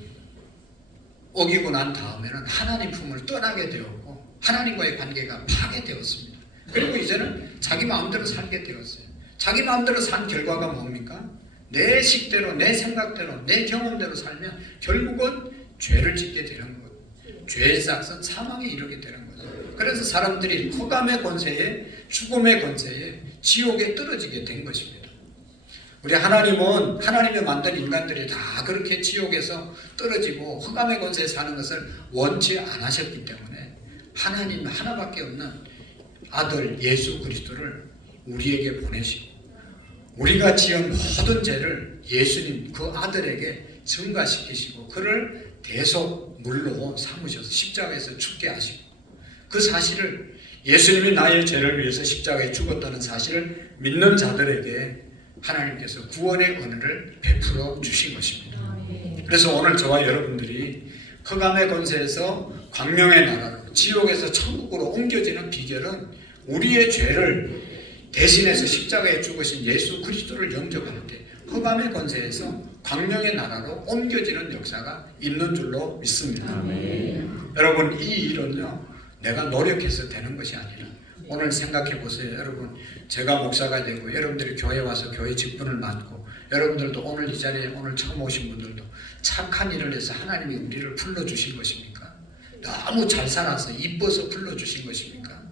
어기고 난 다음에는 하나님 품을 떠나게 되었고 하나님과의 관계가 파괴되었습니다. 그리고 이제는 자기 마음대로 살게 되었어요. 자기 마음대로 산 결과가 뭡니까? 내 식대로, 내 생각대로, 내 경험대로 살면 결국은 죄를 짓게 되는 것, 죄의 싹은 사망에 이르게 되는 거죠. 그래서 사람들이 흑암의 권세에, 죽음의 권세에, 지옥에 떨어지게 된 것입니다. 우리 하나님은 하나님이 만든 인간들이 다 그렇게 지옥에서 떨어지고 흑암의 권세에 사는 것을 원치 않으셨기 때문에 하나님 하나밖에 없는 아들 예수 그리스도를 우리에게 보내시고 우리가 지은 모든 죄를 예수님 그 아들에게 증가시키시고 그를 대속물로 삼으셔서 십자가에서 죽게 하시고 그 사실을 예수님이 나의 죄를 위해서 십자가에 죽었다는 사실을 믿는 자들에게 하나님께서 구원의 은혜를 베풀어 주신 것입니다. 그래서 오늘 저와 여러분들이 흑암의 권세에서 광명의 나라로 지옥에서 천국으로 옮겨지는 비결은 우리의 죄를 대신해서 십자가에 죽으신 예수 그리스도를 영접할 때 흑암의 권세에서 광명의 나라로 옮겨지는 역사가 있는 줄로 믿습니다. 여러분 이 일은요 내가 노력해서 되는 것이 아니라 오늘 생각해 보세요. 여러분 제가 목사가 되고 여러분들이 교회에 와서 교회 직분을 맡고 여러분들도 오늘 이 자리에 오늘 처음 오신 분들도 착한 일을 해서 하나님이 우리를 불러주신 것입니까? 너무 잘 살아서 이뻐서 불러주신 것입니까?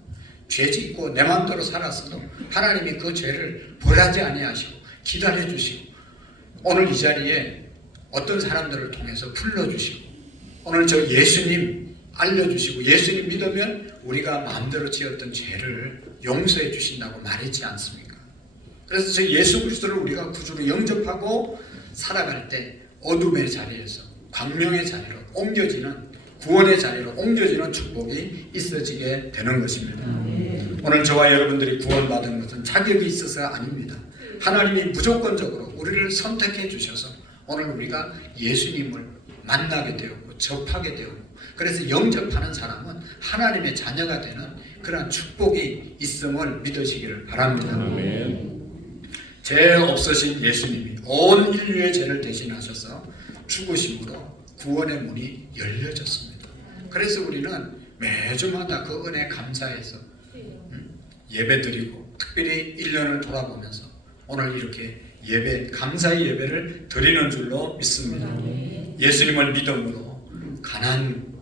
죄 짓고 내 마음대로 살았어도 하나님이 그 죄를 벌하지 아니하시고 기다려 주시고 오늘 이 자리에 어떤 사람들을 통해서 불러주시고 오늘 저 예수님 알려주시고 예수님 믿으면 우리가 마음대로 지었던 죄를 용서해 주신다고 말했지 않습니까? 그래서 저 예수 그리스도를 우리가 구주로 영접하고 살아갈 때 어둠의 자리에서 광명의 자리로 옮겨지는 구원의 자리로 옮겨지는 축복이 있어지게 되는 것입니다. 오늘 저와 여러분들이 구원받은 것은 자격이 있어서가 아닙니다. 하나님이 무조건적으로 우리를 선택해 주셔서 오늘 우리가 예수님을 만나게 되었고 접하게 되었고 그래서 영접하는 사람은 하나님의 자녀가 되는 그런 축복이 있음을 믿으시기를 바랍니다. 죄 없으신 예수님이 온 인류의 죄를 대신하셔서 죽으심으로 구원의 문이 열려졌습니다. 그래서 우리는 매주마다 그 은혜 감사해서 예배드리고 특별히 1년을 돌아보면서 오늘 이렇게 예배, 감사의 예배를 드리는 줄로 믿습니다. 예수님을 믿음으로 가난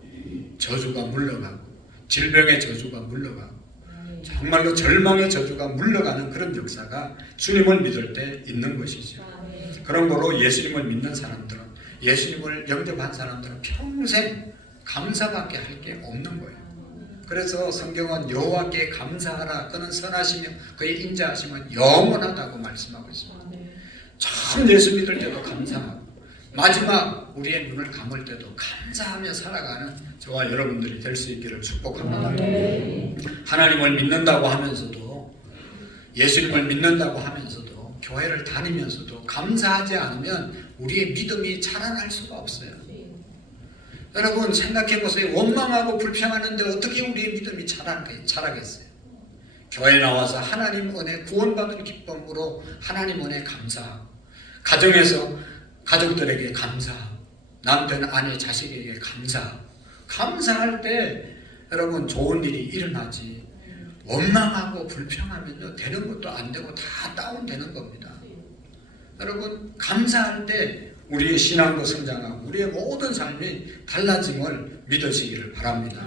저주가 물러가고 질병의 저주가 물러가고 정말로 절망의 저주가 물러가는 그런 역사가 주님을 믿을 때 있는 것이죠. 그런 거로 예수님을 믿는 사람들은 예수님을 영접한 사람들은 평생 감사밖에 할 게 없는 거예요. 그래서 성경은 여호와께 감사하라 그는 선하시며 그의 인자하심은 영원하다고 말씀하고 있습니다. 참 예수 믿을 때도 감사하고 마지막 우리의 눈을 감을 때도 감사하며 살아가는 저와 여러분들이 될 수 있기를 축복합니다. 하나님을 믿는다고 하면서도 예수님을 믿는다고 하면서도 교회를 다니면서도 감사하지 않으면 우리의 믿음이 자라날 수가 없어요. 여러분 생각해 보세요. 원망하고 불평하는데 어떻게 우리의 믿음이 자라겠어요? 교회 나와서 하나님 은혜 구원받은 기쁨으로 하나님 은혜 감사하고 가정에서 가족들에게 감사하고 남편 아내 자식에게 감사할 때 여러분 좋은 일이 일어나지 원망하고 불평하면 되는 것도 안 되고 다 다운되는 겁니다. 여러분 감사할 때 우리의 신앙도 성장하고 우리의 모든 삶이 달라짐을 믿으시기를 바랍니다.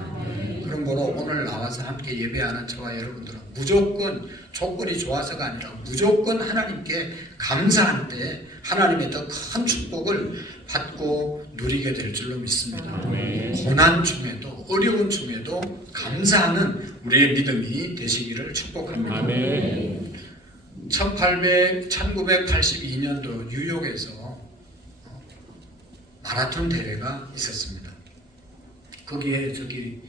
그런 거로 오늘 나와서 함께 예배하는 저와 여러분들은 무조건 조건이 좋아서가 아니라 무조건 하나님께 감사할 때 하나님의 더 큰 축복을 받고 누리게 될 줄로 믿습니다. 고난 중에도 어려운 중에도 감사하는 우리의 믿음이 되시기를 축복합니다. 1982년도 뉴욕에서 마라톤 대회가 있었습니다. 거기에 저기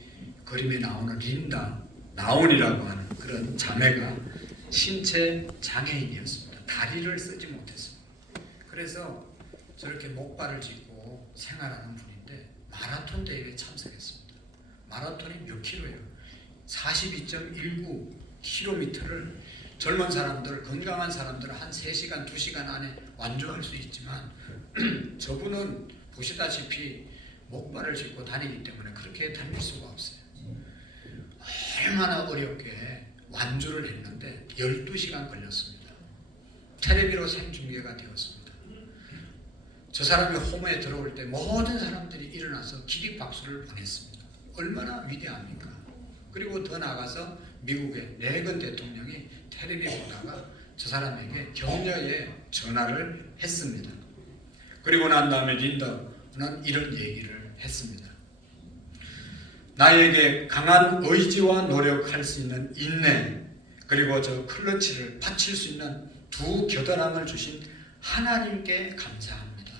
그림에 나오는 린다 나온이라고 하는 그런 자매가 신체 장애인이었습니다. 다리를 쓰지 못했습니다. 그래서 저렇게 목발을 짚고 생활하는 분인데 마라톤 대회에 참석했습니다. 마라톤이 몇 킬로예요? 42.19km를 젊은 사람들, 건강한 사람들은 한 3시간, 2시간 안에 완주할 수 있지만 저분은 보시다시피 목발을 짚고 다니기 때문에 그렇게 달릴 수가 없어요. 얼마나 어렵게 완주를 했는데 12시간 걸렸습니다. 텔레비로 생중계가 되었습니다. 저 사람이 홈에 들어올 때 모든 사람들이 일어나서 기립박수를 보냈습니다. 얼마나 위대합니까? 그리고 더 나아가서 미국의 레건 대통령이 텔레비 보다가 저 사람에게 격려의 전화를 했습니다. 그리고 난 다음에 린더는 이런 얘기를 했습니다. 나에게 강한 의지와 노력할 수 있는 인내, 그리고 저 클러치를 받칠 수 있는 두 겨드랑이를 주신 하나님께 감사합니다.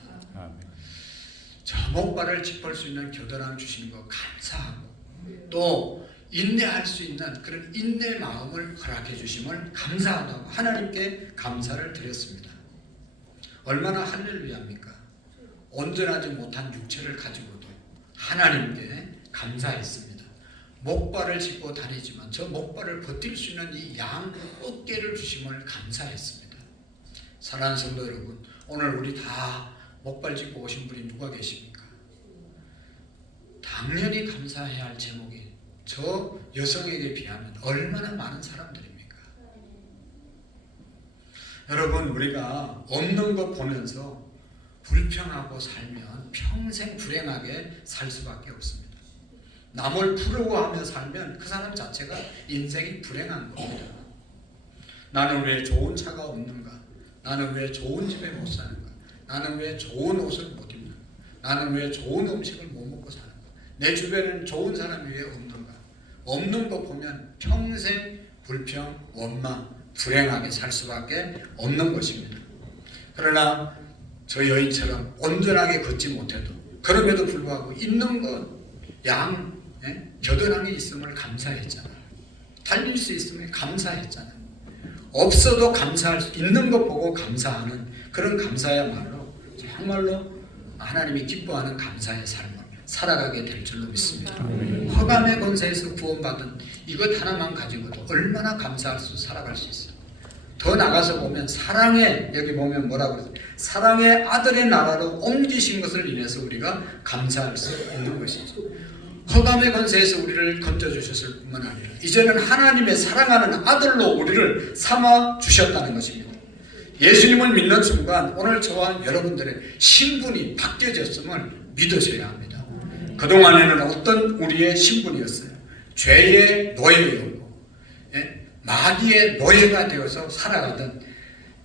저 목발을 짚을 수 있는 겨드랑이 주시는 거 감사하고, 또 인내할 수 있는 그런 인내 마음을 허락해 주심을 감사하다고 하나님께 감사를 드렸습니다. 얼마나 할렐루야입니까? 온전하지 못한 육체를 가지고도 하나님께 감사했습니다. 목발을 짚고 다니지만 저 목발을 버틸 수 있는 이 양 어깨를 주심을 감사했습니다. 사랑하는 성도 여러분, 오늘 우리 다 목발 짚고 오신 분이 누가 계십니까? 당연히 감사해야 할 제목이 저 여성에게 비하면 얼마나 많은 사람들입니까? 여러분, 우리가 없는 것 보면서 불평하고 살면 평생 불행하게 살 수밖에 없습니다. 남을 부러워하며 살면 그 사람 자체가 인생이 불행한 겁니다. 나는 왜 좋은 차가 없는가? 나는 왜 좋은 집에 못 사는가? 나는 왜 좋은 옷을 못 입는가? 나는 왜 좋은 음식을 못 먹고 사는가? 내 주변에는 좋은 사람이 왜 없는가? 없는 거 보면 평생 불평, 원망, 불행하게 살 수밖에 없는 것입니다. 그러나 저 여인처럼 온전하게 걷지 못해도 그럼에도 불구하고 있는 것 겨드랑이 있음을 감사했잖아요. 달릴 수 있음에 감사했잖아요. 없어도 감사할 수 있는 것 보고 감사하는 그런 감사야말로 정말로 하나님이 기뻐하는 감사의 삶을 살아가게 될 줄로 믿습니다. 허감의 권세에서 구원받은 이것 하나만 가지고도 얼마나 감사할 수 살아갈 수 있어요. 더 나가서 보면 사랑의, 여기 보면 뭐라고 그러죠? 사랑의 아들의 나라로 옮기신 것을 인해서 우리가 감사할 수 있는 것이죠. 허감의 권세에서 우리를 건져주셨을 뿐만 아니라 이제는 하나님의 사랑하는 아들로 우리를 삼아 주셨다는 것입니다. 예수님을 믿는 순간 오늘 저와 여러분들의 신분이 바뀌어졌음을 믿으셔야 합니다. 그동안에는 어떤 우리의 신분이었어요? 죄의 노예였고, 마귀의 노예가 되어서 살아가던,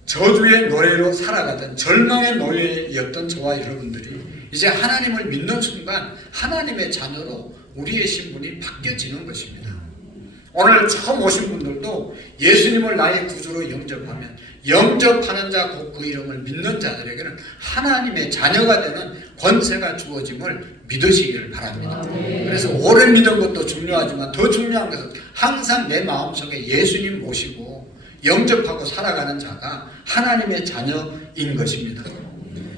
저주의 노예로 살아가던 절망의 노예였던 저와 여러분들이 이제 하나님을 믿는 순간 하나님의 자녀로 우리의 신분이 바뀌어지는 것입니다. 오늘 처음 오신 분들도 예수님을 나의 구주로 영접하면 영접하는 자 곧 그 이름을 믿는 자들에게는 하나님의 자녀가 되는 권세가 주어짐을 믿으시기를 바랍니다. 그래서 오래 믿은 것도 중요하지만 더 중요한 것은 항상 내 마음속에 예수님 모시고 영접하고 살아가는 자가 하나님의 자녀인 것입니다.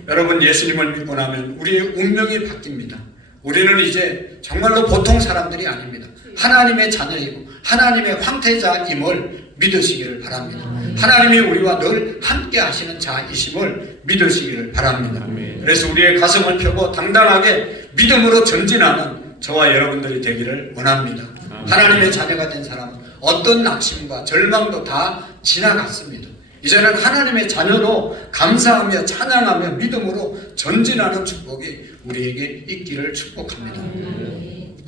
여러분, 예수님을 믿고 나면 우리의 운명이 바뀝니다. 우리는 이제 정말로 보통 사람들이 아닙니다. 하나님의 자녀이고 하나님의 황태자임을 믿으시기를 바랍니다. 하나님이 우리와 늘 함께 하시는 자이심을 믿으시기를 바랍니다. 그래서 우리의 가슴을 펴고 당당하게 믿음으로 전진하는 저와 여러분들이 되기를 원합니다. 하나님의 자녀가 된 사람은 어떤 낙심과 절망도 다 지나갔습니다. 이제는 하나님의 자녀로 감사하며 찬양하며 믿음으로 전진하는 축복이 우리에게 있기를 축복합니다.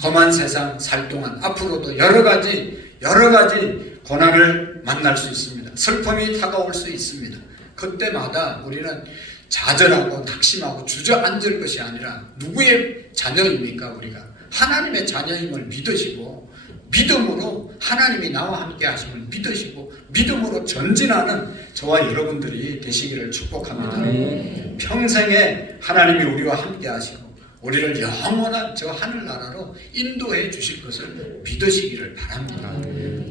험한 세상 살 동안 앞으로도 여러 가지 고난을 만날 수 있습니다. 슬픔이 다가올 수 있습니다. 그때마다 우리는 좌절하고 낙심하고 주저앉을 것이 아니라 누구의 자녀입니까? 우리가 하나님의 자녀임을 믿으시고 믿음으로 하나님이 나와 함께 하심을 믿으시고 믿음으로 전진하는 저와 여러분들이 되시기를 축복합니다. 평생에 하나님이 우리와 함께 하시고 우리를 영원한 저 하늘나라로 인도해 주실 것을 믿으시기를 바랍니다.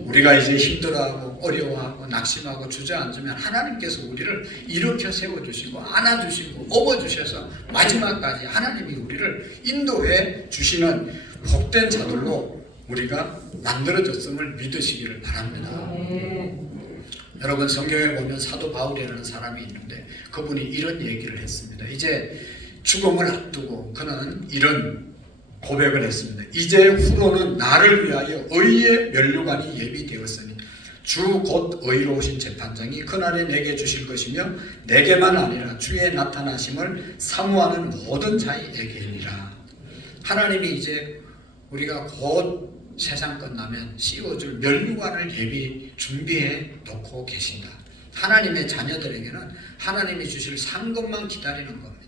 우리가 이제 힘들어하고 어려워하고 낙심하고 주저앉으면 하나님께서 우리를 일으켜 세워주시고 안아주시고 업어주셔서 마지막까지 하나님이 우리를 인도해 주시는 복된 자들로 우리가 만들어졌음을 믿으시기를 바랍니다. 여러분, 성경에 보면 사도 바울이라는 사람이 있는데 그분이 이런 얘기를 했습니다. 이제 죽음을 앞두고 그는 이런 고백을 했습니다. 이제 후로는 나를 위하여 의의 면류관이 예비되었으니 주 곧 의로우신 재판장이 그날에 내게 주실 것이며 내게만 아니라 주의 나타나심을 사모하는 모든 자에게니라. 하나님이 이제 우리가 곧 세상 끝나면 씌워줄 면류관을 예비 준비해 놓고 계신다. 하나님의 자녀들에게는 하나님이 주실 상급만 기다리는 겁니다.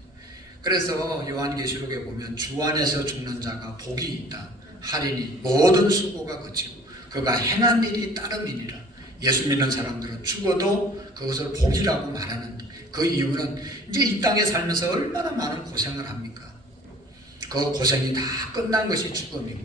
그래서 요한계시록에 보면 주 안에서 죽는 자가 복이 있다 하리니 모든 수고가 그치고 그가 행한 일이 따름이니라. 예수 믿는 사람들은 죽어도 그것을 복이라고 말하는 그 이유는 이제 이 땅에 살면서 얼마나 많은 고생을 합니까? 그 고생이 다 끝난 것이 죽음이고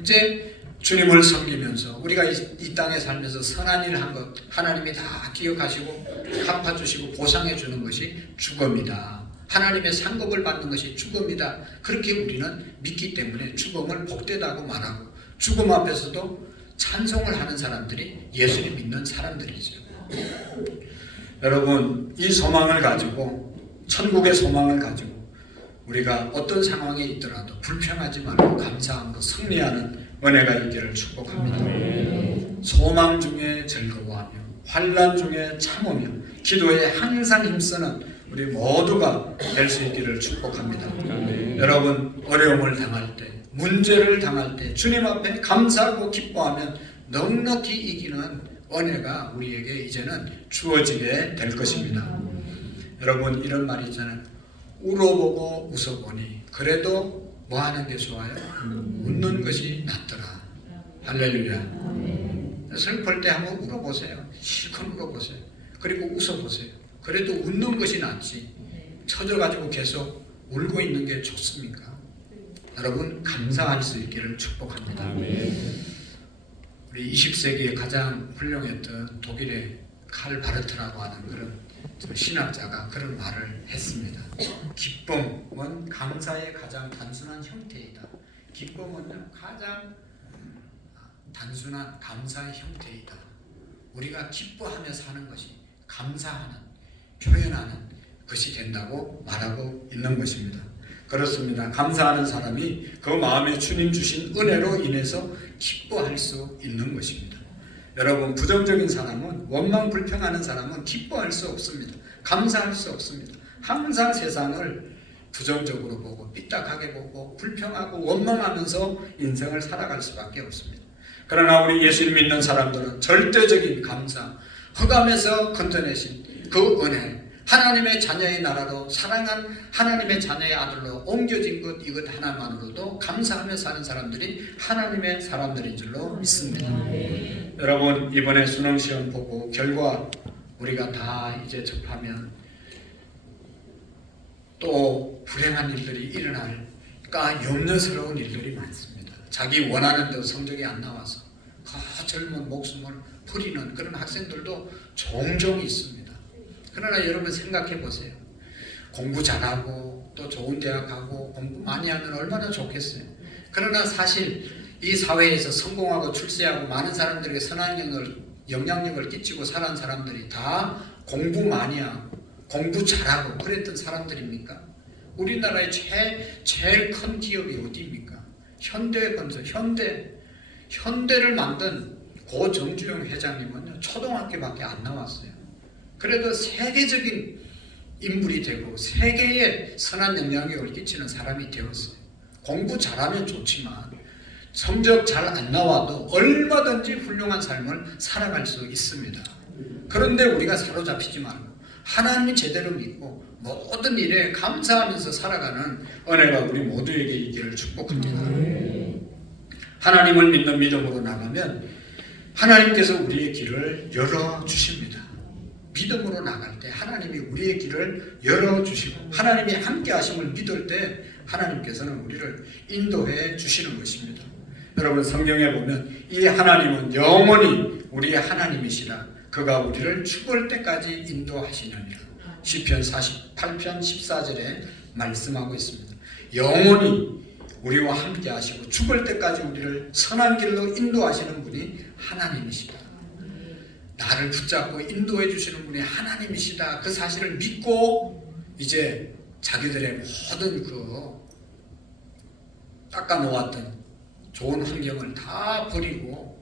이제 주님을 섬기면서 우리가 이 땅에 살면서 선한 일 한 것 하나님이 다 기억하시고 갚아주시고 보상해주는 것이 죽음이다. 하나님의 상급을 받는 것이 죽음이다. 그렇게 우리는 믿기 때문에 죽음을 복되다고 말하고 죽음 앞에서도 찬송을 하는 사람들이 예수를 믿는 사람들이죠. 여러분 이 소망을 가지고 천국의 소망을 가지고 우리가 어떤 상황에 있더라도 불평하지 말고 감사함으로 승리하는 은혜가 있기를 축복합니다. 소망 중에 즐거워하며 환난 중에 참으며 기도에 항상 힘쓰는 우리 모두가 될 수 있기를 축복합니다. 여러분 어려움을 당할 때 문제를 당할 때 주님 앞에 감사하고 기뻐하면 넉넉히 이기는 은혜가 우리에게 이제는 주어지게 될 것입니다. 여러분 이런 말이 있잖아요. 울어보고 웃어보니 그래도 뭐 하는 게 좋아요? 웃는 것이 낫더라. 할렐루야. 슬플 때 한번 울어보세요. 실컷 울어보세요. 그리고 웃어보세요. 그래도 웃는 것이 낫지 처져가지고 계속 울고 있는 게 좋습니까? 여러분 감사할 수 있기를 축복합니다. 우리 20세기에 가장 훌륭했던 독일의 칼 바르트라고 하는 그런 신학자가 그런 말을 했습니다. 기쁨은 감사의 가장 단순한 형태이다. 기쁨은 가장 단순한 감사의 형태이다. 우리가 기뻐하며 사는 것이 감사하는, 표현하는 것이 된다고 말하고 있는 것입니다. 그렇습니다. 감사하는 사람이 그 마음에 주님 주신 은혜로 인해서 기뻐할 수 있는 것입니다. 여러분 부정적인 사람은 원망 불평하는 사람은 기뻐할 수 없습니다. 감사할 수 없습니다. 항상 세상을 부정적으로 보고 삐딱하게 보고 불평하고 원망하면서 인생을 살아갈 수밖에 없습니다. 그러나 우리 예수를 믿는 사람들은 절대적인 감사, 흑암에서 건져내신 그 은혜, 하나님의 자녀의 나라로 사랑한 하나님의 자녀의 아들로 옮겨진 것 이것 하나만으로도 감사하며 사는 사람들이 하나님의 사람들인 줄로 믿습니다. 여러분 이번에 수능시험 보고 결과 우리가 다 이제 접하면 또 불행한 일들이 일어날까 염려스러운 일들이 많습니다. 자기 원하는 대로 성적이 안 나와서 젊은 목숨을 버리는 그런 학생들도 종종 있습니다. 그러나 여러분 생각해 보세요. 공부 잘하고 또 좋은 대학 가고 공부 많이 하면 얼마나 좋겠어요. 그러나 사실 이 사회에서 성공하고 출세하고 많은 사람들에게 선한 영향력을 끼치고 살아온 사람들이 다 공부 많이 하고 공부 잘하고 그랬던 사람들입니까? 우리나라의 제일 큰 기업이 어디입니까? 현대건설, 현대를 만든 고 정주영 회장님은요 초등학교밖에 안 나왔어요. 그래도 세계적인 인물이 되고 세계에 선한 영향력을 끼치는 사람이 되었어요. 공부 잘하면 좋지만 성적 잘 안 나와도 얼마든지 훌륭한 삶을 살아갈 수 있습니다. 그런데 우리가 사로잡히지 말고 하나님 제대로 믿고 모든 일에 감사하면서 살아가는 은혜가 우리 모두에게 있기를 축복합니다. 하나님을 믿는 믿음으로 나가면 하나님께서 우리의 길을 열어주십니다. 믿음으로 나갈 때 하나님이 우리의 길을 열어주시고 하나님이 함께 하심을 믿을 때 하나님께서는 우리를 인도해 주시는 것입니다. 여러분 성경에 보면 이 하나님은 영원히 우리의 하나님이시라 그가 우리를 죽을 때까지 인도하시느니라 시편 48편 14절에 말씀하고 있습니다. 영원히 우리와 함께 하시고 죽을 때까지 우리를 선한 길로 인도하시는 분이 하나님이시다. 나를 붙잡고 인도해 주시는 분이 하나님이시다. 그 사실을 믿고 이제 자기들의 모든 그 닦아놓았던 좋은 환경을 다 버리고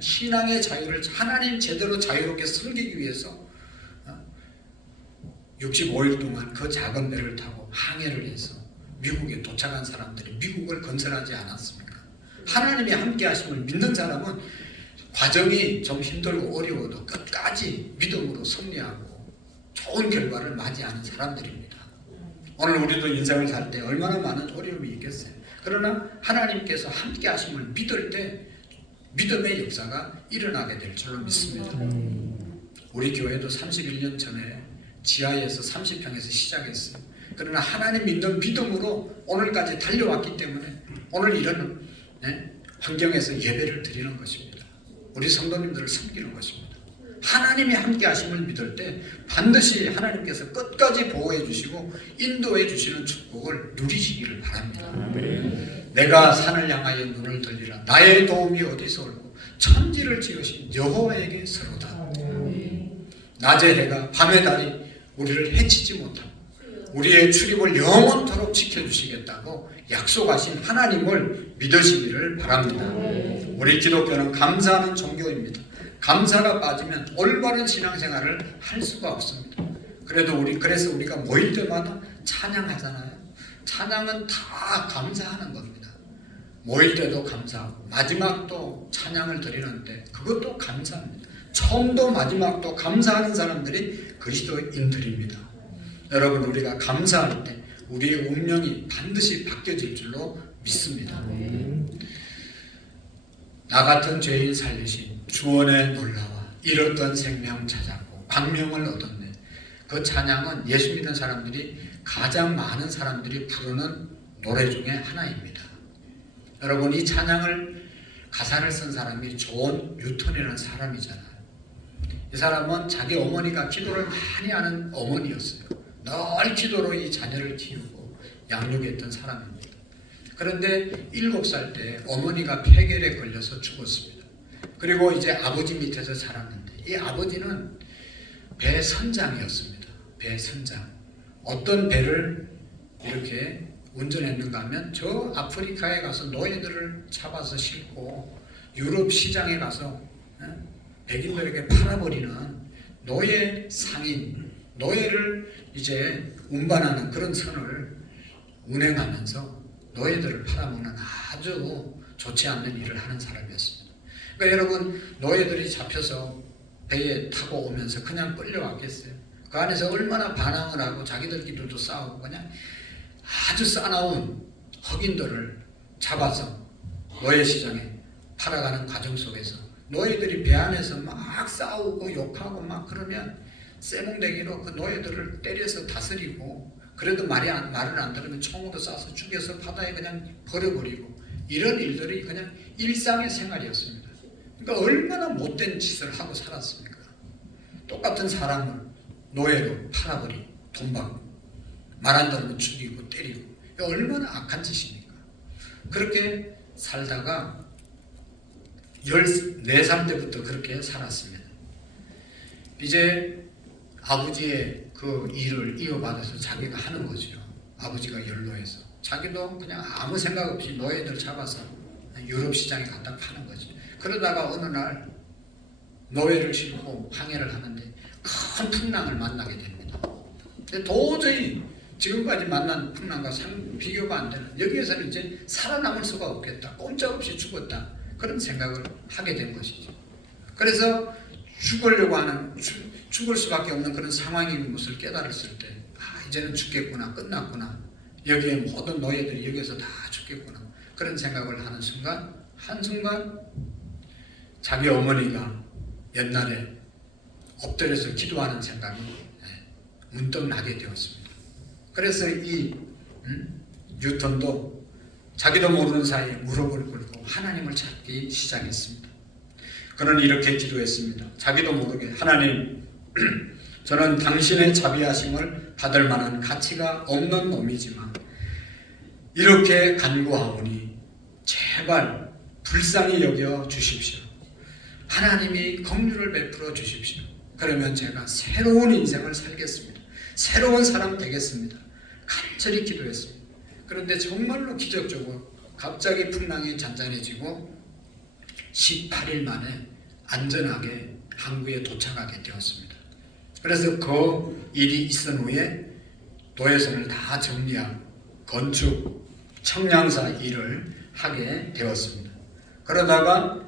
신앙의 자유를 하나님 제대로 자유롭게 섬기기 위해서 65일 동안 그 작은 배를 타고 항해를 해서 미국에 도착한 사람들이 미국을 건설하지 않았습니까? 하나님이 함께 하심을 믿는 사람은 과정이 좀 힘들고 어려워도 끝까지 믿음으로 승리하고 좋은 결과를 맞이하는 사람들입니다. 오늘 우리도 인생을 살 때 얼마나 많은 어려움이 있겠어요. 그러나 하나님께서 함께 하심을 믿을 때 믿음의 역사가 일어나게 될 줄로 믿습니다. 우리 교회도 31년 전에 지하에서 30평에서 시작했어요. 그러나 하나님 믿는 믿음으로 오늘까지 달려왔기 때문에 오늘 이런 환경에서 예배를 드리는 것입니다. 우리 성도님들을 섬기는 것입니다. 하나님이 함께 하심을 믿을 때 반드시 하나님께서 끝까지 보호해 주시고 인도해 주시는 축복을 누리시기를 바랍니다. 내가 산을 향하여 눈을 들리라. 나의 도움이 어디서 올고 천지를 지으신 여호와에게 서로다. 낮의 해가 밤의 달이 우리를 해치지 못하고 우리의 출입을 영원토록 지켜주시겠다고 약속하신 하나님을 믿으시기를 바랍니다. 우리 기독교는 감사하는 종교입니다. 감사가 빠지면 올바른 신앙생활을 할 수가 없습니다. 그래서 우리가 모일 때마다 찬양하잖아요. 찬양은 다 감사하는 겁니다. 모일 때도 감사하고 마지막도 찬양을 드리는데 그것도 감사합니다. 처음도 마지막도 감사하는 사람들이 그리스도인들입니다. 여러분, 우리가 감사할 때 우리의 운명이 반드시 바뀌어질 줄로 믿습니다. 나 같은 죄인 살리신 주원의 놀라와 잃었던 생명 찾았고 광명을 얻었네. 그 찬양은 예수 믿는 사람들이 가장 많은 사람들이 부르는 노래 중에 하나입니다. 여러분, 이 찬양을 가사를 쓴 사람이 존 뉴턴이라는 사람이잖아요. 이 사람은 자기 어머니가 기도를 많이 하는 어머니였어요. 늘 기도로 이 자녀를 키우고 양육했던 사람입니다. 그런데 7살 때 어머니가 폐결에 걸려서 죽었습니다. 그리고 이제 아버지 밑에서 자랐는데 이 아버지는 배 선장이었습니다. 배 선장. 어떤 배를 이렇게 운전했는가 하면 저 아프리카에 가서 노예들을 잡아서 싣고 유럽 시장에 가서 백인들에게 팔아버리는 노예 상인, 노예를 이제 운반하는 그런 선을 운행하면서 노예들을 팔아먹는 아주 좋지 않는 일을 하는 사람이었습니다. 그러니까 여러분, 노예들이 잡혀서 배에 타고 오면서 그냥 끌려왔겠어요? 그 안에서 얼마나 반항을 하고 자기들끼리도 싸우고 그냥 아주 싸나운 흑인들을 잡아서 노예시장에 팔아가는 과정 속에서 노예들이 배 안에서 막 싸우고 욕하고 막 그러면 쇠뭉대기로 그 노예들을 때려서 다스리고 그래도 말을 안 들으면 총으로 쏴서 죽여서 바다에 그냥 버려버리고 이런 일들이 그냥 일상의 생활이었습니다. 그러니까 얼마나 못된 짓을 하고 살았습니까? 똑같은 사람을 노예로 팔아버리고 돈 받고 말 안 들으면 죽이고 때리고 얼마나 악한 짓입니까? 그렇게 살다가 14살 때부터 그렇게 살았습니다. 이제 아버지의 그 일을 이어받아서 자기가 하는 거죠. 아버지가 연로해서 자기도 그냥 아무 생각 없이 노예들 잡아서 유럽 시장에 갖다 파는 거죠. 그러다가 어느 날 노예를 싣고 항해를 하는데 큰 풍랑을 만나게 됩니다. 근데 도저히 지금까지 만난 풍랑과 비교가 안 되는, 여기에서는 이제 살아남을 수가 없겠다, 꼼짝없이 죽었다, 그런 생각을 하게 된 것이죠. 그래서 죽으려고 하는, 죽을 수밖에 없는 그런 상황인 것을 깨달았을 때, 이제는 죽겠구나, 끝났구나, 여기에 모든 노예들이 여기서 다 죽겠구나, 그런 생각을 하는 순간, 한순간 자기 어머니가 옛날에 엎드려서 기도하는 생각이 문득 나게 되었습니다. 그래서 이 뉴턴도 자기도 모르는 사이에 무릎을 꿇고 하나님을 찾기 시작했습니다. 그는 이렇게 기도했습니다. 자기도 모르게, 하나님, 저는 당신의 자비하심을 받을 만한 가치가 없는 놈이지만 이렇게 간구하오니 제발 불쌍히 여겨 주십시오. 하나님이 긍휼을 베풀어 주십시오. 그러면 제가 새로운 인생을 살겠습니다. 새로운 사람 되겠습니다. 간절히 기도했습니다. 그런데 정말로 기적적으로 갑자기 풍랑이 잔잔해지고 18일 만에 안전하게 항구에 도착하게 되었습니다. 그래서 그 일이 있은 후에 노예선을 다 정리하고 건축, 청량사 일을 하게 되었습니다. 그러다가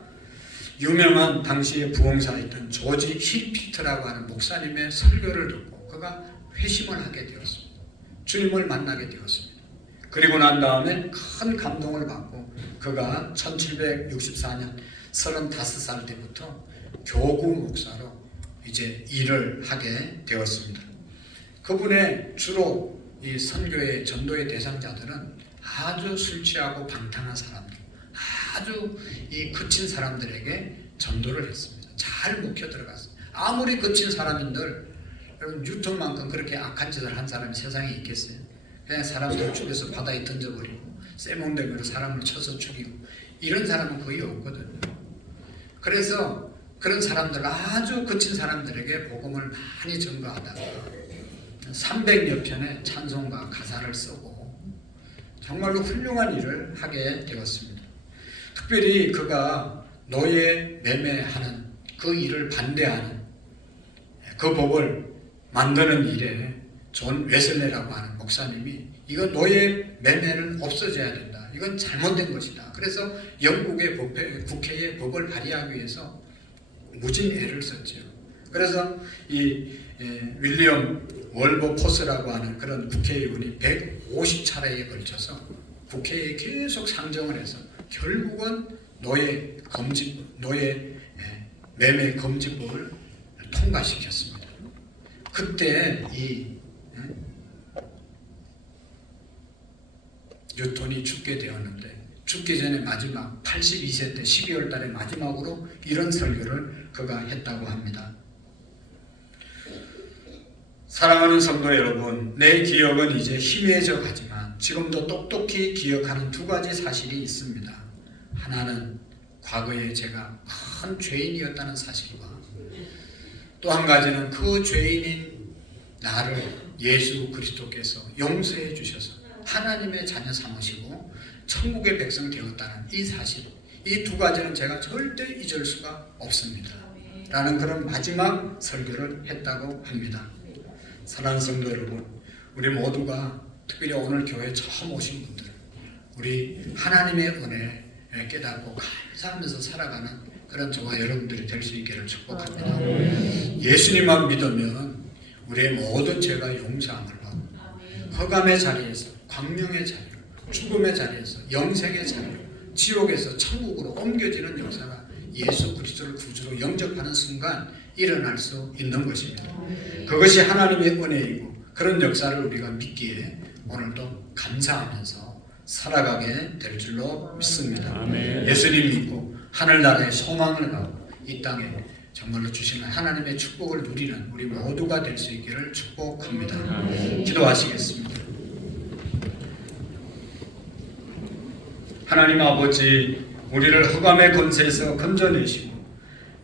유명한 당시에 부흥사였던 조지 힐피트라고 하는 목사님의 설교를 듣고 그가 회심을 하게 되었습니다. 주님을 만나게 되었습니다. 그리고 난 다음에 큰 감동을 받고 그가 1764년 35살 때부터 교구 목사로 이제 일을 하게 되었습니다. 그분의 주로 이 선교의 전도의 대상자들은 아주 술 취하고 방탕한 사람들, 아주 이 거친 사람들에게 전도를 했습니다. 잘 묵혀 들어갔어요. 아무리 거친 사람인들, 여러분 뉴턴만큼 그렇게 악한 짓을 한 사람이 세상에 있겠어요? 그냥 사람들 죽여서 바다에 던져버리고 쇠몽댕이로 사람을 쳐서 죽이고 이런 사람은 거의 없거든요. 그래서 그런 사람들, 아주 거친 사람들에게 복음을 많이 전가하다가 300여 편의 찬송가 가사를 쓰고 정말로 훌륭한 일을 하게 되었습니다. 특별히 그가 노예 매매하는 그 일을 반대하는 그 법을 만드는 일에 존 웨슬레라고 하는 목사님이 이거 노예 매매는 없어져야 된다. 이건 잘못된 것이다. 그래서 영국의 국회에 법을 발의하기 위해서 무진 애를 썼죠. 그래서 이 윌리엄 월버포스라고 하는 그런 국회의원이 150차례에 걸쳐서 국회에 계속 상정을 해서 결국은 노예 매매 금지법을 통과시켰습니다. 그때 이 뉴턴이 죽게 되었는데 죽기 전에 마지막 82세 때 12월 달에 마지막으로 이런 설교를 그가 했다고 합니다. 사랑하는 성도 여러분, 내 기억은 이제 희미해져 가지만 지금도 똑똑히 기억하는 두 가지 사실이 있습니다. 하나는 과거에 제가 큰 죄인이었다는 사실과 또 한 가지는 그 죄인인 나를 예수 그리스도께서 용서해 주셔서 하나님의 자녀 삼으시고 천국의 백성 되었다는 이 사실, 이 두 가지는 제가 절대 잊을 수가 없습니다. 라는 그런 마지막 설교를 했다고 합니다. 사랑하는 성도 여러분, 우리 모두가 특별히 오늘 교회 처음 오신 분들, 우리 하나님의 은혜 깨닫고 감사하면서 살아가는 그런 저와 여러분들이 될 수 있기를 축복합니다. 예수님만 믿으면 우리의 모든 죄가 용서함을 받고 흑암의 자리에서 광명의 자리로, 죽음의 자리에서 영생의 자리로, 지옥에서 천국으로 옮겨지는 역사가 예수 그리스도를 구주로 영접하는 순간 일어날 수 있는 것입니다. 그것이 하나님의 은혜이고 그런 역사를 우리가 믿기에 오늘도 감사하면서 살아가게 될 줄로 믿습니다. 아멘. 예수님 믿고 하늘나라의 소망을 갖고 이 땅에 정말로 주시는 하나님의 축복을 누리는 우리 모두가 될 수 있기를 축복합니다. 기도하시겠습니다. 하나님 아버지, 우리를 흑암의 권세에서 건져내시고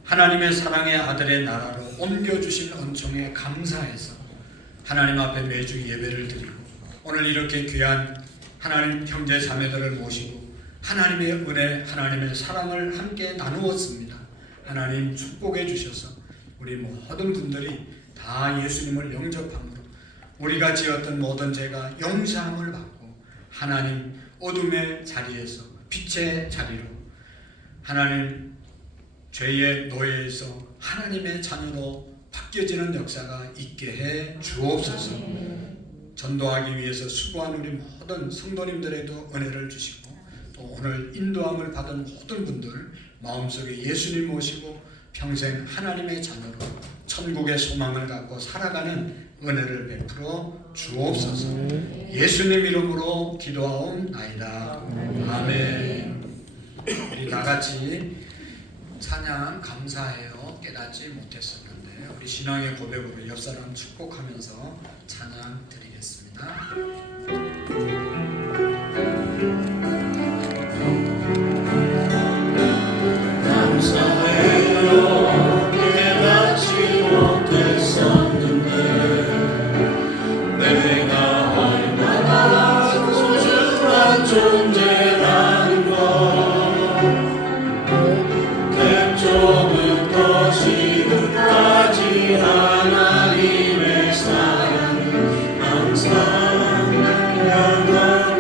하나님의 사랑의 아들의 나라로 옮겨주신 은총에 감사해서 하나님 앞에 매주 예배를 드리고 오늘 이렇게 귀한 하나님 형제 자매들을 모시고 하나님의 은혜, 하나님의 사랑을 함께 나누었습니다. 하나님 축복해 주셔서 우리 모든 분들이 다 예수님을 영접함으로 우리가 지었던 모든 죄가 용서함을 받고 하나님 어둠의 자리에서 빛의 자리로 하나님 죄의 노예에서 하나님의 자녀로 바뀌어지는 역사가 있게 해 주옵소서. 전도하기 위해서 수고한 우리 모든 성도님들에도 은혜를 주시고 또 오늘 인도함을 받은 모든 분들 마음속에 예수님 모시고 평생 하나님의 자녀로 천국의 소망을 갖고 살아가는 은혜를 베풀어 주옵소서. 예수님 이름으로 기도하옵나이다. 아멘. 우리 다같이 찬양 감사해요 깨닫지 못했었는데 우리 신앙의 고백으로 옆사람 축복하면서 찬양 드리겠습니다. 감사해요 깨닫지 못했었는데 내가 얼마나 소중한 존재라는 걸 태초부터 지금까지 하나님의 사랑은 항상 영원히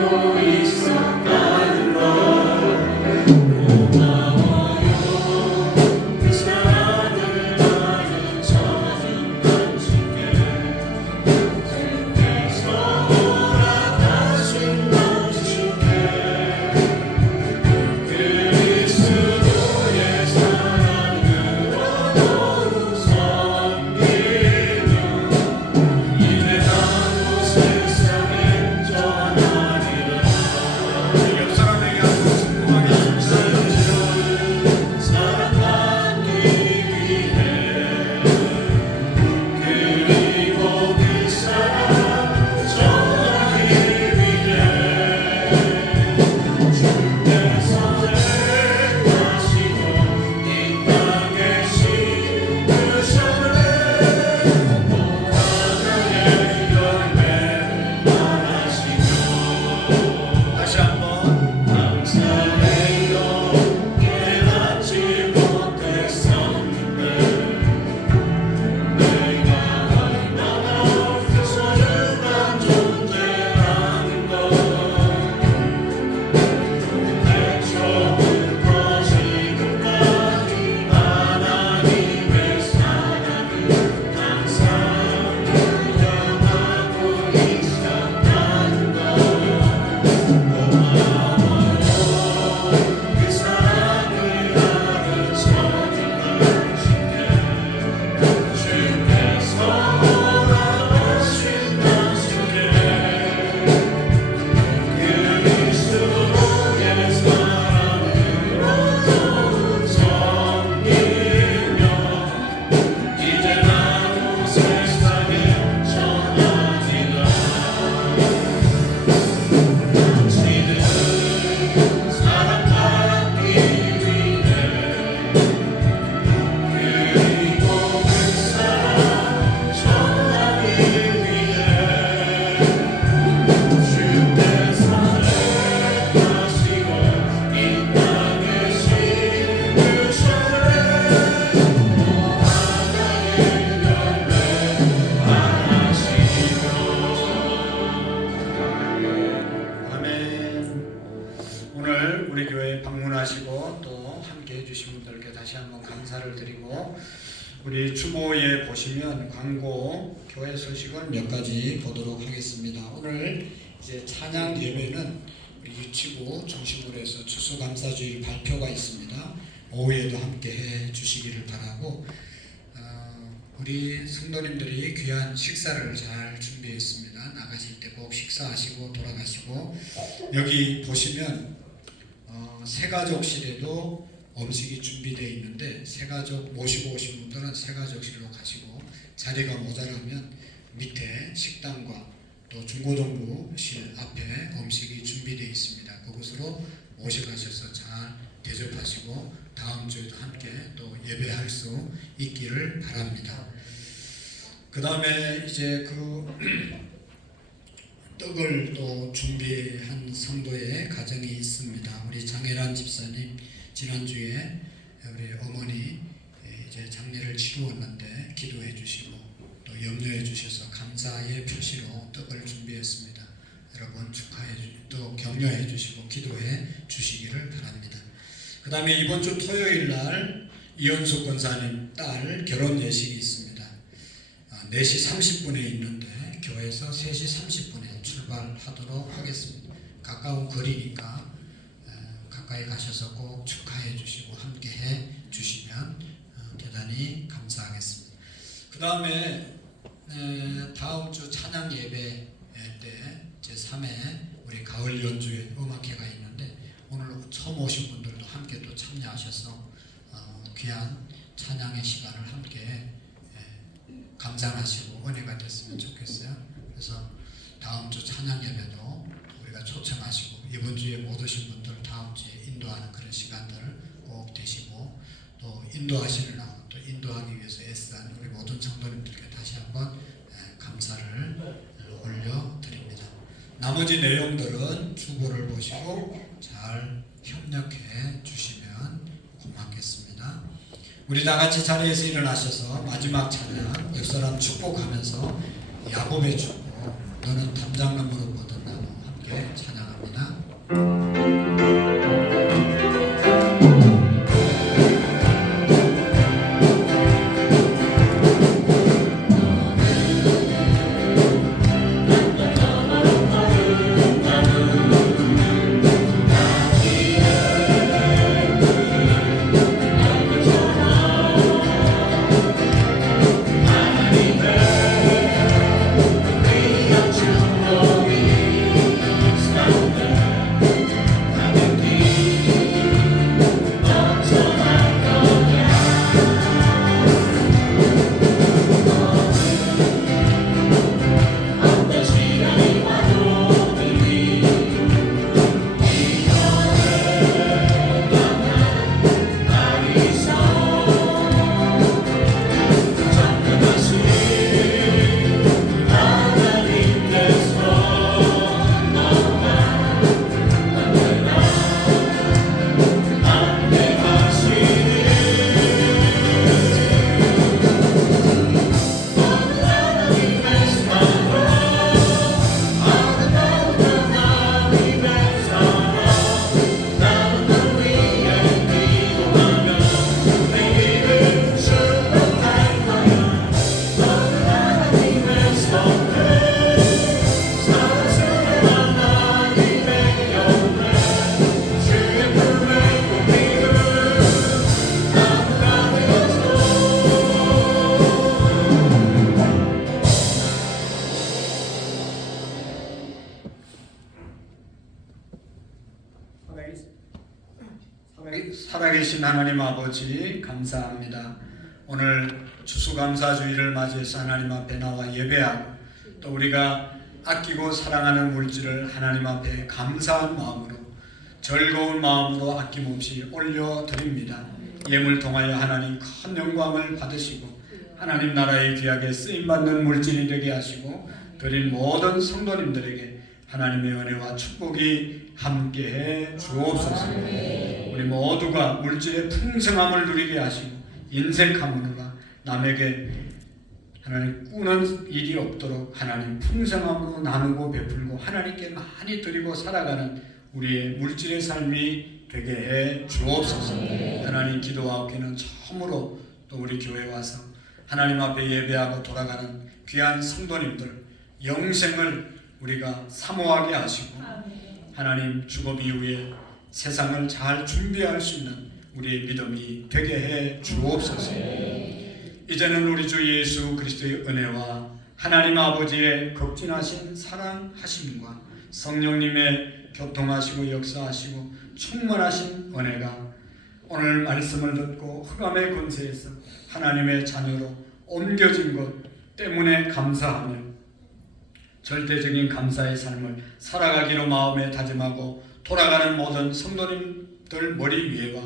함께 해주신 분들께 다시 한번 감사를 드리고, 우리 주보에 보시면 광고 교회 소식을 몇 가지 보도록 하겠습니다. 오늘 이제 찬양 예배는 우리 유치부 중심으로 해서 추수감사주일 발표가 있습니다. 오후에도 함께 해 주시기를 바라고, 우리 성도님들이 귀한 식사를 잘 준비했습니다. 나가실 때 꼭 식사하시고 돌아가시고, 여기 보시면 새가족실에도 음식이 준비되어 있는데, 새가족 모시고 오신 분들은 새가족실로 가시고, 자리가 모자라면 밑에 식당과 또 중고등부실 앞에 음식이 준비되어 있습니다. 그곳으로 모셔가셔서 잘 대접하시고 다음 주에도 함께 또 예배할 수 있기를 바랍니다. 그 다음에 이제 떡을 또 준비한 성도의 가정이 있습니다. 우리 장혜란 집사님 지난주에 우리 어머니 이제 장례를 치루었는데 기도해 주시고 또 염려해 주셔서 감사의 표시로 떡을 준비했습니다. 여러분 또 격려해 주시고 기도해 주시기를 바랍니다. 그 다음에 이번 주 토요일 날 이현숙 권사님 딸 결혼 예식이 있습니다. 4시 30분에 있는데 교회에서 3시 30분에 출발하도록 하겠습니다. 가까운 거리니까 가까이 가셔서 꼭 축하해 주시고 함께 해 주시면 대단히 감사하겠습니다. 그 다음에 다음 주 찬양 예배 때 제3회 우리 가을 연주회 음악회가 있는데, 오늘 처음 오신 분들도 함께 또 참여하셔서 귀한 찬양의 시간을 함께 감상하시고 은혜가 됐으면 좋겠어요. 그래서 다음 주 찬양 예배도 우리가 초청하시고, 이번 주에 못 오신 분들 다음 주에 인도하는 그런 시간들을 꼭 되시고, 또 인도하시느라고 또 인도하기 위해서 애쓰는 우리 모든 성도님들께 다시 한번 감사를 올려드립니다. 나머지 내용들은 주보를 보시고 잘 협력해 주시면 고맙겠습니다. 우리 다 같이 자리에서 일어나셔서 마지막 찬양 옆사람 축복하면서 야곱의 축복, 너는 담장나무로 뻗은 나무 함께 찬양합니다. 살아계신 하나님 아버지 감사합니다. 오늘 추수감사주일을 맞이해서 하나님 앞에 나와 예배하고, 또 우리가 아끼고 사랑하는 물질을 하나님 앞에 감사한 마음으로 즐거운 마음으로 아낌없이 올려드립니다. 예물 통하여 하나님 큰 영광을 받으시고 하나님 나라의 귀하게 쓰임받는 물질이 되게 하시고, 드린 모든 성도님들에게 하나님의 은혜와 축복이 함께해 주옵소서. 우리 모두가 물질의 풍성함을 누리게 하시고 인생 가문으로 남에게 하나님 꾸는 일이 없도록 하나님 풍성함으로 나누고 베풀고 하나님께 많이 드리고 살아가는 우리의 물질의 삶이 되게 해 주옵소서. 하나님 기도하옵기는 처음으로 또 우리 교회에 와서 하나님 앞에 예배하고 돌아가는 귀한 성도님들 영생을 우리가 사모하게 하시고 하나님 죽음 이후에 세상을 잘 준비할 수 있는 우리의 믿음이 되게 해 주옵소서. 이제는 우리 주 예수 그리스도의 은혜와 하나님 아버지의 극진하신 사랑하심과 성령님의 교통하시고 역사하시고 충만하신 은혜가 오늘 말씀을 듣고 흑암의 권세에서 하나님의 자녀로 옮겨진 것 때문에 감사하며 절대적인 감사의 삶을 살아가기로 마음에 다짐하고 돌아가는 모든 성도님들 머리 위에와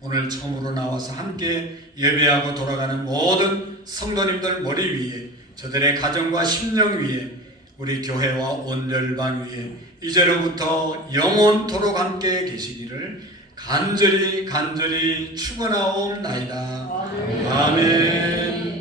오늘 처음으로 나와서 함께 예배하고 돌아가는 모든 성도님들 머리 위에 저들의 가정과 심령 위에 우리 교회와 온 열방 위에 이제로부터 영원토록 함께 계시기를 간절히 축원하옵나이다. 아멘.